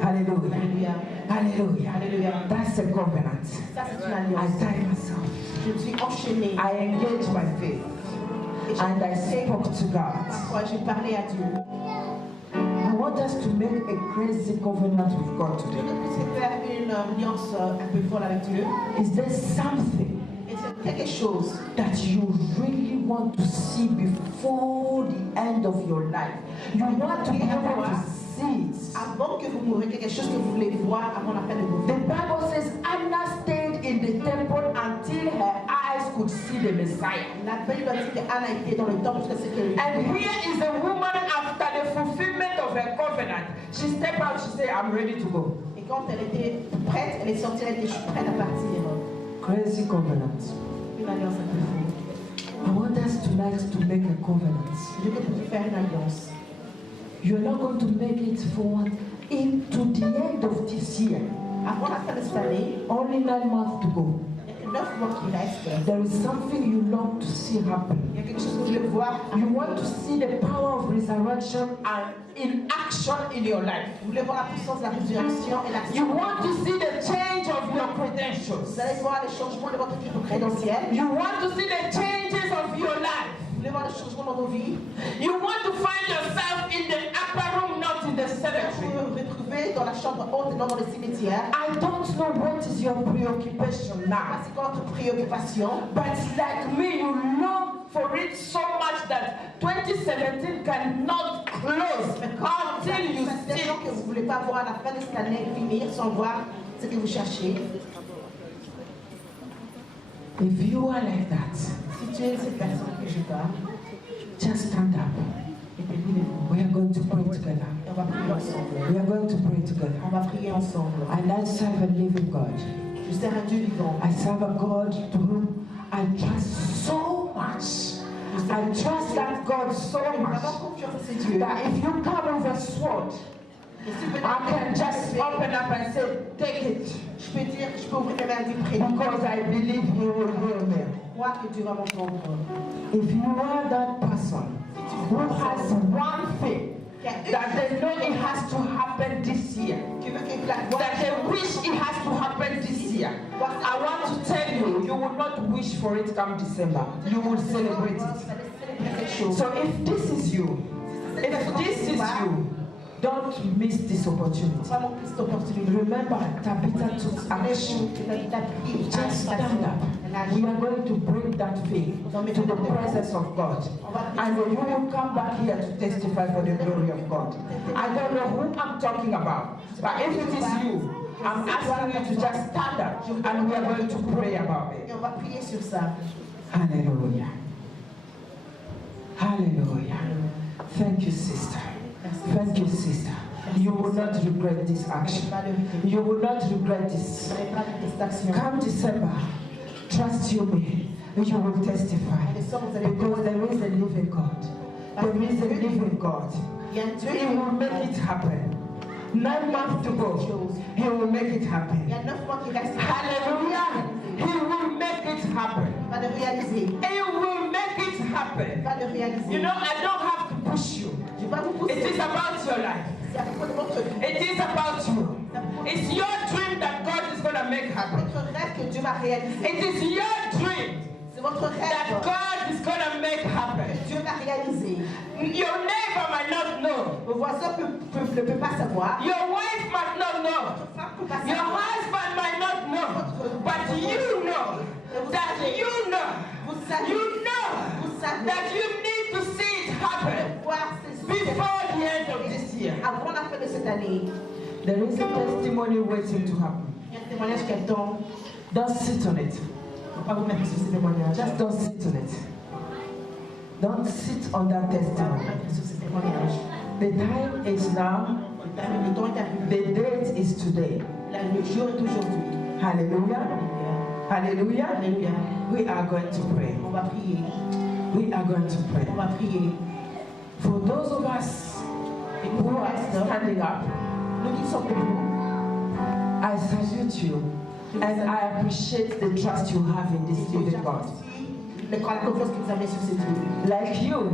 Hallelujah. Alléluia. Hallelujah. Alléluia. That's a covenant. Ça, c'est une I alliance. tied myself. Je me suis enchaînée. I engaged my faith Et j'ai and I spoke to God. parfois, j'ai parlé à Dieu. I want us to make a crazy covenant with God Je today. veux pousser faire une alliance un peu folle avec Dieu. Is there something Et c'est quelque chose that you really want to see before the end of your life? You want to be able to see it. avant que vous mourrez, quelque chose que vous voulez voir avant la fin de vos The vies. Bible says Anna stayed in the temple until her eyes could see the Messiah. La Bible dit qu'Anne a été dans le temple jusqu'à ce qu'elle And here is a woman after the fulfillment of her covenant. She stepped out, she said, I'm ready to go. Et quand elle était prête, elle est sortie, elle était prête à partir. Crazy covenant. Une alliance un peu folle. I want us tonight to make a covenant. Je veux que vous faire une alliance. You're not going to make it forward into the end of this year. Avant la fin de cette année, Only 9 months to go. il n'y a que 9 mois qui restent. There is something you long to see happen. Il y a quelque chose que vous voulez voir. You want to see the power of resurrection and in action in your life. Vous voulez voir la puissance de la résurrection et l'action. You want to see the change of your credentials. Vous allez voir les changements de votre titre crédentiel. You want to see the changes of your life. Vous voulez voir des changements dans vos vies, you want to find yourself in the upper room, not in the vous cemetery. vous retrouvez dans la chambre haute et non dans le cimetière. I don't know what is your preoccupation now. C'est quoi votre préoccupation? But like me, you long for it so much that 2017 cannot close until you C'est des see gens que vous ne voulez pas voir à la fin de cette année finir sans voir ce que vous cherchez. If you are like that, Si tu es cette personne que je parle, just stand up. et puis levez-vous. We are going to pray together. Et on va prier ensemble. We are going to pray together. On va prier ensemble. And I serve a living God. Je sers un Dieu vivant. I serve a God to whom I trust so much. I trust that God so J'ai much vraiment confiance en ce Dieu. that if you come with a sword, Et si peut-être I can just open up and say, take it. je peux dire, je peux ouvrir mes mains et dire, prie. Because I believe He will heal me. Je crois que Dieu va m'entendre. If you are that person who has one thing that they know it has to happen this year, Tu veux que la gloire that they wish it has to happen this year, I want to tell you, you will not wish for it come December. You will celebrate it. So if this is you, if this is you, don't miss this opportunity. vraiment plus d'opportunités. Remember, Tabitha took action. Just stand up. We are going to bring that faith to the presence of God. And you will come back here to testify for the glory of God. I don't know who I'm talking about, but if it is you, I'm asking you to just stand up and we are going to pray about it. Et on va prier sur ça. Hallelujah. Hallelujah. Thank you, sister. Thank you, sister. You will not regret this action. You will not regret this. Come December, trust you me, you will testify. Because there is a living God. There is a living God. He will make it happen. 9 months to go, He will make it happen. Il y a 9 mois qui restent. Hallelujah. He will make it happen. Il va le réaliser. He will make it Il happen. va le réaliser. You know, I don't have to push you. Je vais vous It pousser. is about your life. C'est à propos de votre vie. It is about you. It's your dream that God is going to make happen. Votre rêve que Dieu va réaliser. It is your dream C'est votre that rêve God is going to make happen. que Dieu va réaliser. Your neighbor might not know. Vos voisins ne peuvent pas savoir. Your wife might not know. Votre femme ne peut pas Your savoir. husband might not know. But you know that you know. Vous savez. You know Vous savez. that you need to see it happen Voir ces before the end of this year. avant la fin de cette année. There is a testimony waiting to happen. Il y a un témoignage qui attend. Don't sit on it. Il ne faut pas vous mettre sur ce témoignage. Just don't sit on it. Don't sit on that testimony. Mettre sur ce témoignage. The time is now. Le temps est arrivé. The date is today. Le jour est aujourd'hui. Hallelujah. Hallelujah. Alléluia. We are going to pray. On va prier. We are going to pray. On va prier. For those of us who are standing up, Nous qui sommes debout, I salute you and I appreciate the trust you have in this living God. la confiance que vous avez sur ce Dieu. Like you,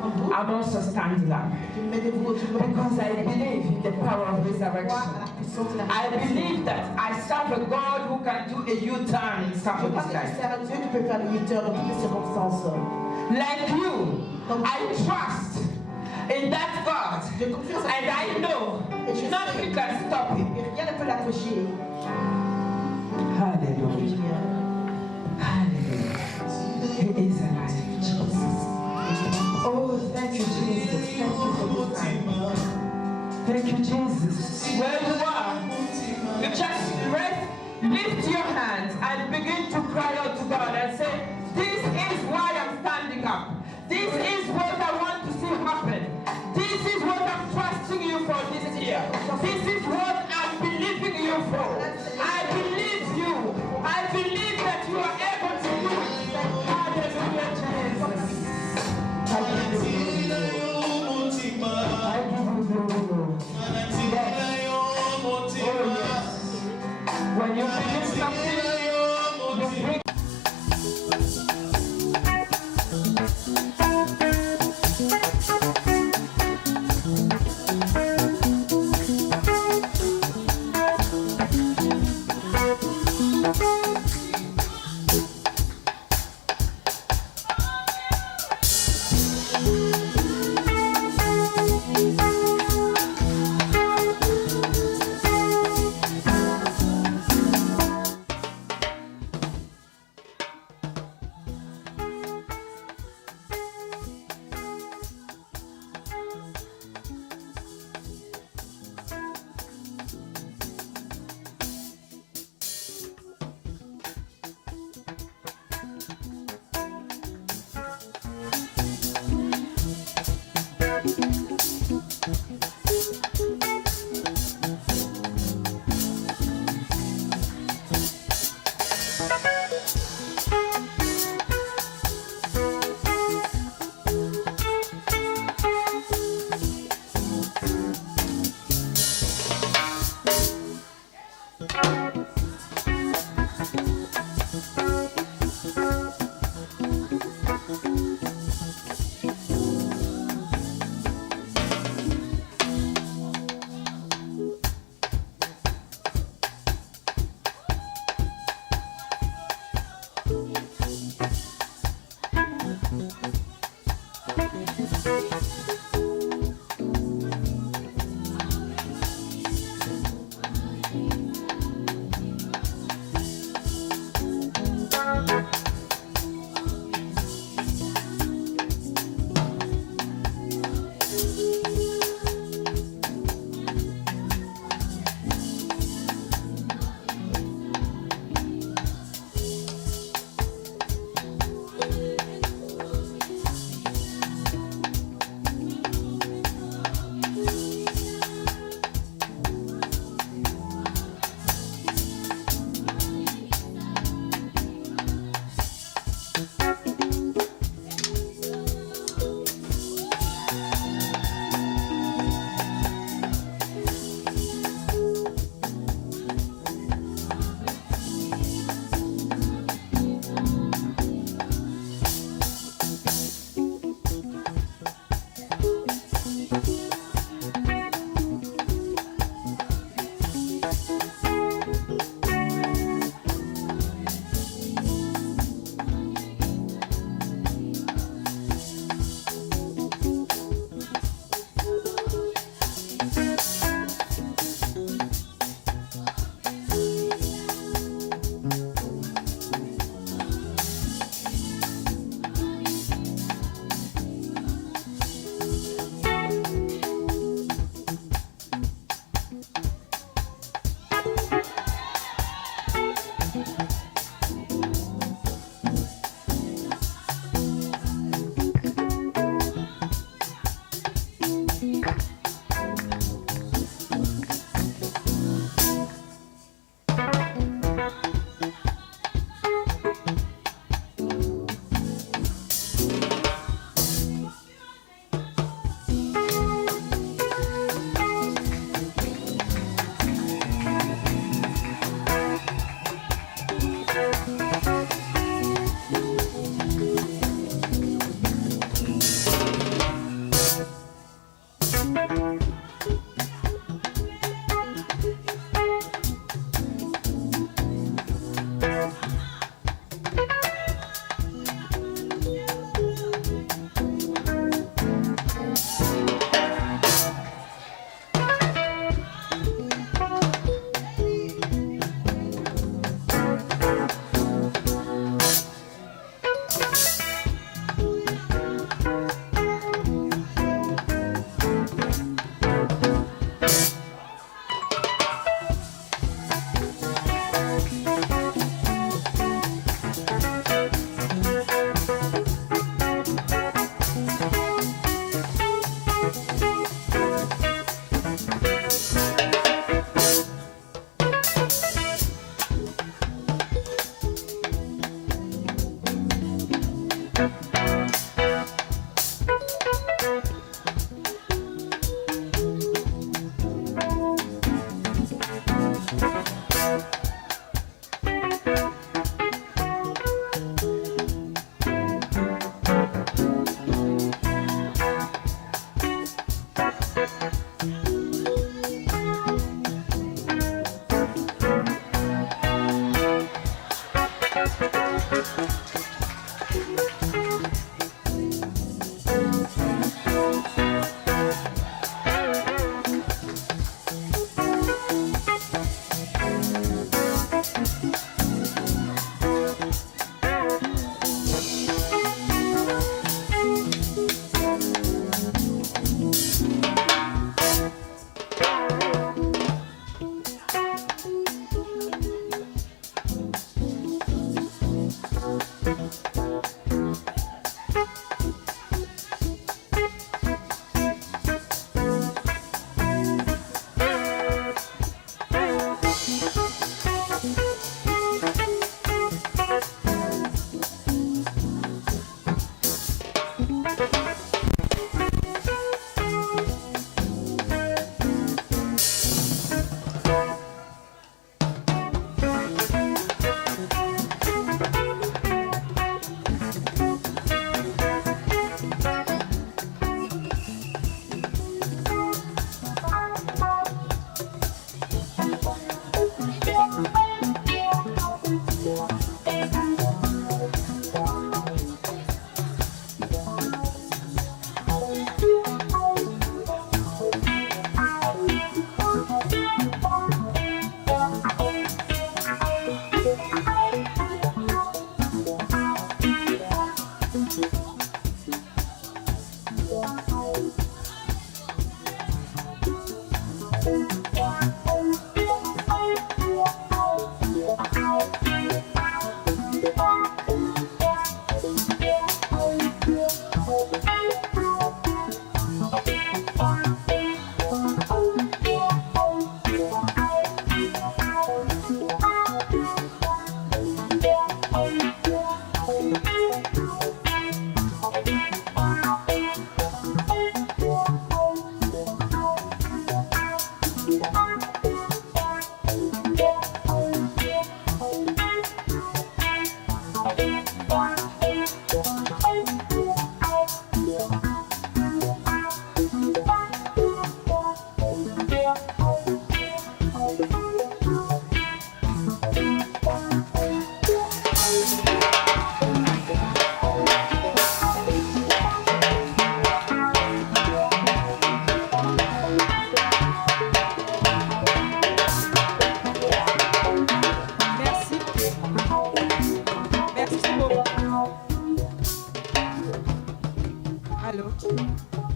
Comme vous, I'm also standing up je me mets debout, je me mets because I believe in the power of à la resurrection. puissance de la I résurrection. believe that I serve a God who can do a U-turn in Je somebody's pense que life. c'est un Dieu qui peut faire le 8 heures dans toutes les circonstances. Like you, I trust in that God J'ai confiance en and I know nothing can stop him. et rien ne peut l'empêcher. Hallelujah. Hallelujah. He is alive. Jesus. Oh, thank you, Jesus. Thank you for this time. Thank you, Jesus. Where you are, you just lift your hands and begin to cry out to God and say, this is why I'm standing up. This is what I want to see happen. This is what I'm trusting you for this year. This is what I'm believing you for. I believe you. I believe that you are able to do it. Hallelujah, Jesus. I give you glory. I give you glory. Yes.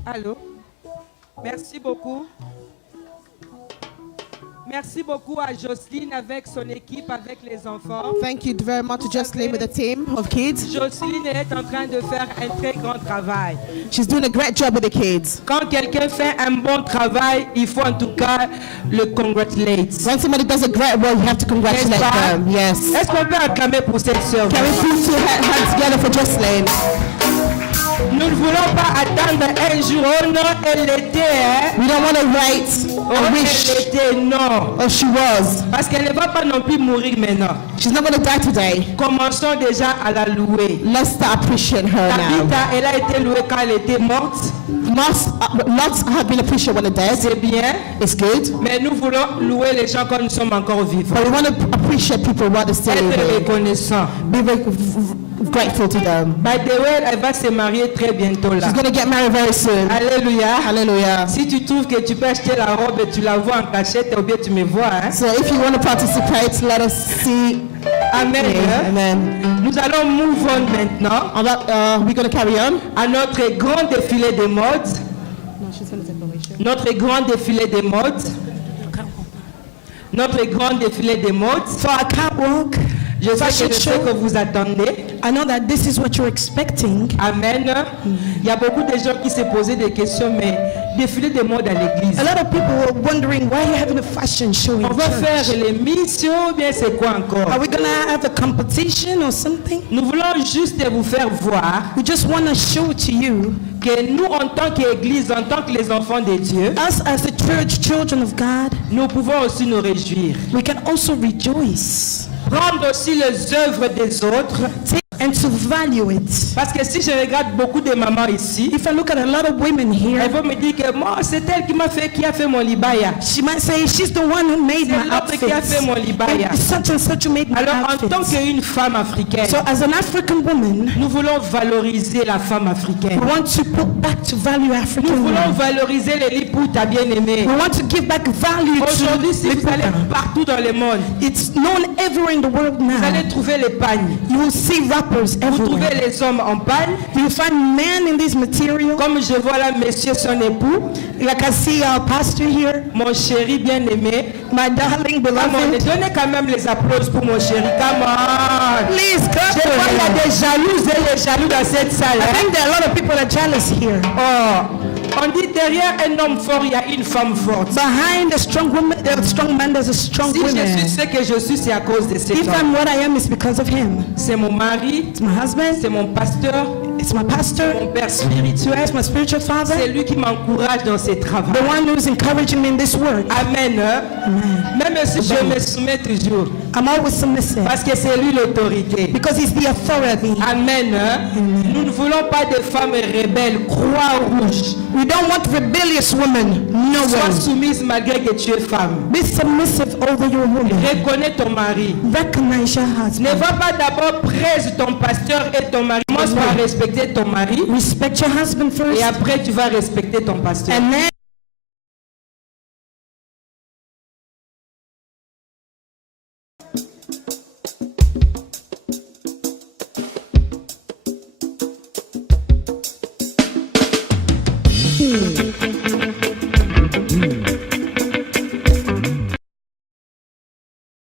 Allô? Merci beaucoup. Merci beaucoup à Jocelyne avec son équipe, avec les enfants. Thank you very much to Jocelyn with the team of kids. Jocelyne est en train de faire un très grand travail. She's doing a great job with the kids. Quand quelqu'un fait un bon travail, il faut en tout cas le congratulate. When somebody does a great work, you have to congratulate N'est-ce pas? them. Yes. Est-ce qu'on peut acclamer pour cette sœur? Can we put two hands together for Jocelyn? Nous ne voulons pas attendre un jour. Oh non, elle l'était. Hein? We don't want to wait Oh, and elle wish, l'était, non. oh, she was. Parce qu'elle ne va pas non plus mourir maintenant. She's not going to die today. Commençons déjà à la louer. Let's start appreciating her now. Tabitha, elle a été louée quand elle était morte. Lots have been appreciated when they're dead. C'est bien. It's good. Mais nous voulons louer les gens quand nous sommes encore vivants. But we want to appreciate people while they're still Être living. reconnaissant. Be very grateful to them. By the way, elle va se marier très bientôt là. She's going to get married very soon. Alléluia. Hallelujah. Si tu trouves que tu peux acheter la robe et tu la vois en cachette, ou bien tu me vois. Hein? So if you want to participate, let us see. Amen. Yeah, Hein? amen. Nous allons move on maintenant On va, we're going to carry on. à notre grand défilé de mode. Notre grand défilé de mode. Notre grand défilé de mode. For a catwalk, Je sais fashion que, show. vous attendez. I know that this is what you're expecting. Amen. Il y a beaucoup de gens qui se posaient des questions, mais défilé de mode à l'église. A lot of people were wondering why you're having a fashion show in On va faire church. les missions, ou bien c'est quoi encore? Are we gonna have a competition or something? Nous voulons juste vous faire voir We just want to show to you, que nous, en tant qu'église, en tant que les enfants de Dieu, us as the church, children of God, nous pouvons aussi nous réjouir. we can also rejoice Prendre aussi les œuvres des autres. and to value it. Parce que si je regarde beaucoup de mamans ici, If I look at a lot of women here, elles vont me dire que moi, c'est elle qui a fait mon libaya. she might say she's the one who made C'est my l'autre qui a fait mon libaya. outfit. Such and such who made my Alors, en tant outfit. qu'une femme africaine, So as an African woman, nous voulons valoriser la femme we africaine. want to put back to value African Nous voulons women. valoriser les lipoutas bien-aimés. We want to give back value Aujourd'hui, si vous allez to partout dans le monde, It's known everywhere in the world vous allez now. trouver les pagnes. You will see rappers Vous trouvez everywhere. les hommes en pagne. You will find men in this material. Comme je vois là, monsieur son époux, Like I see our pastor here, mon chéri bien-aimé. my darling Come on, beloved. donnez quand même les applaudissements pour mon chéri. Come on. Please clap Je for vois, il y a him. des jalouses et des jaloux dans cette salle. I Hein? think there are a lot of people that are jealous here. Oh, on dit derrière un homme fort, il y a une femme forte. Behind a strong woman, a strong man, there's a strong Si je woman. suis ce que je suis, c'est à cause de cet If homme. I'm what I am, it's because of him. C'est mon mari, It's my husband. c'est mon pasteur, It's my pastor. mon père spirituel. It's my spiritual father. C'est lui qui m'encourage dans ses travaux. The one who's encouraging me in this work. Amen. Hein? Même si je me soumets toujours. I'm always submissive Parce que c'est lui l'autorité. because he's the authority. Amen. Hein? Nous ne voulons pas de femmes rebelles, croix rouge. We don't want rebellious women. No Sois way. soumise malgré que tu es femme. Be submissive over your woman. Reconnais ton mari. Recognize your Ne husband. va pas d'abord presse ton pasteur et ton mari. Commence par respecter ton mari Respect your husband first. et après tu vas respecter ton pasteur. And then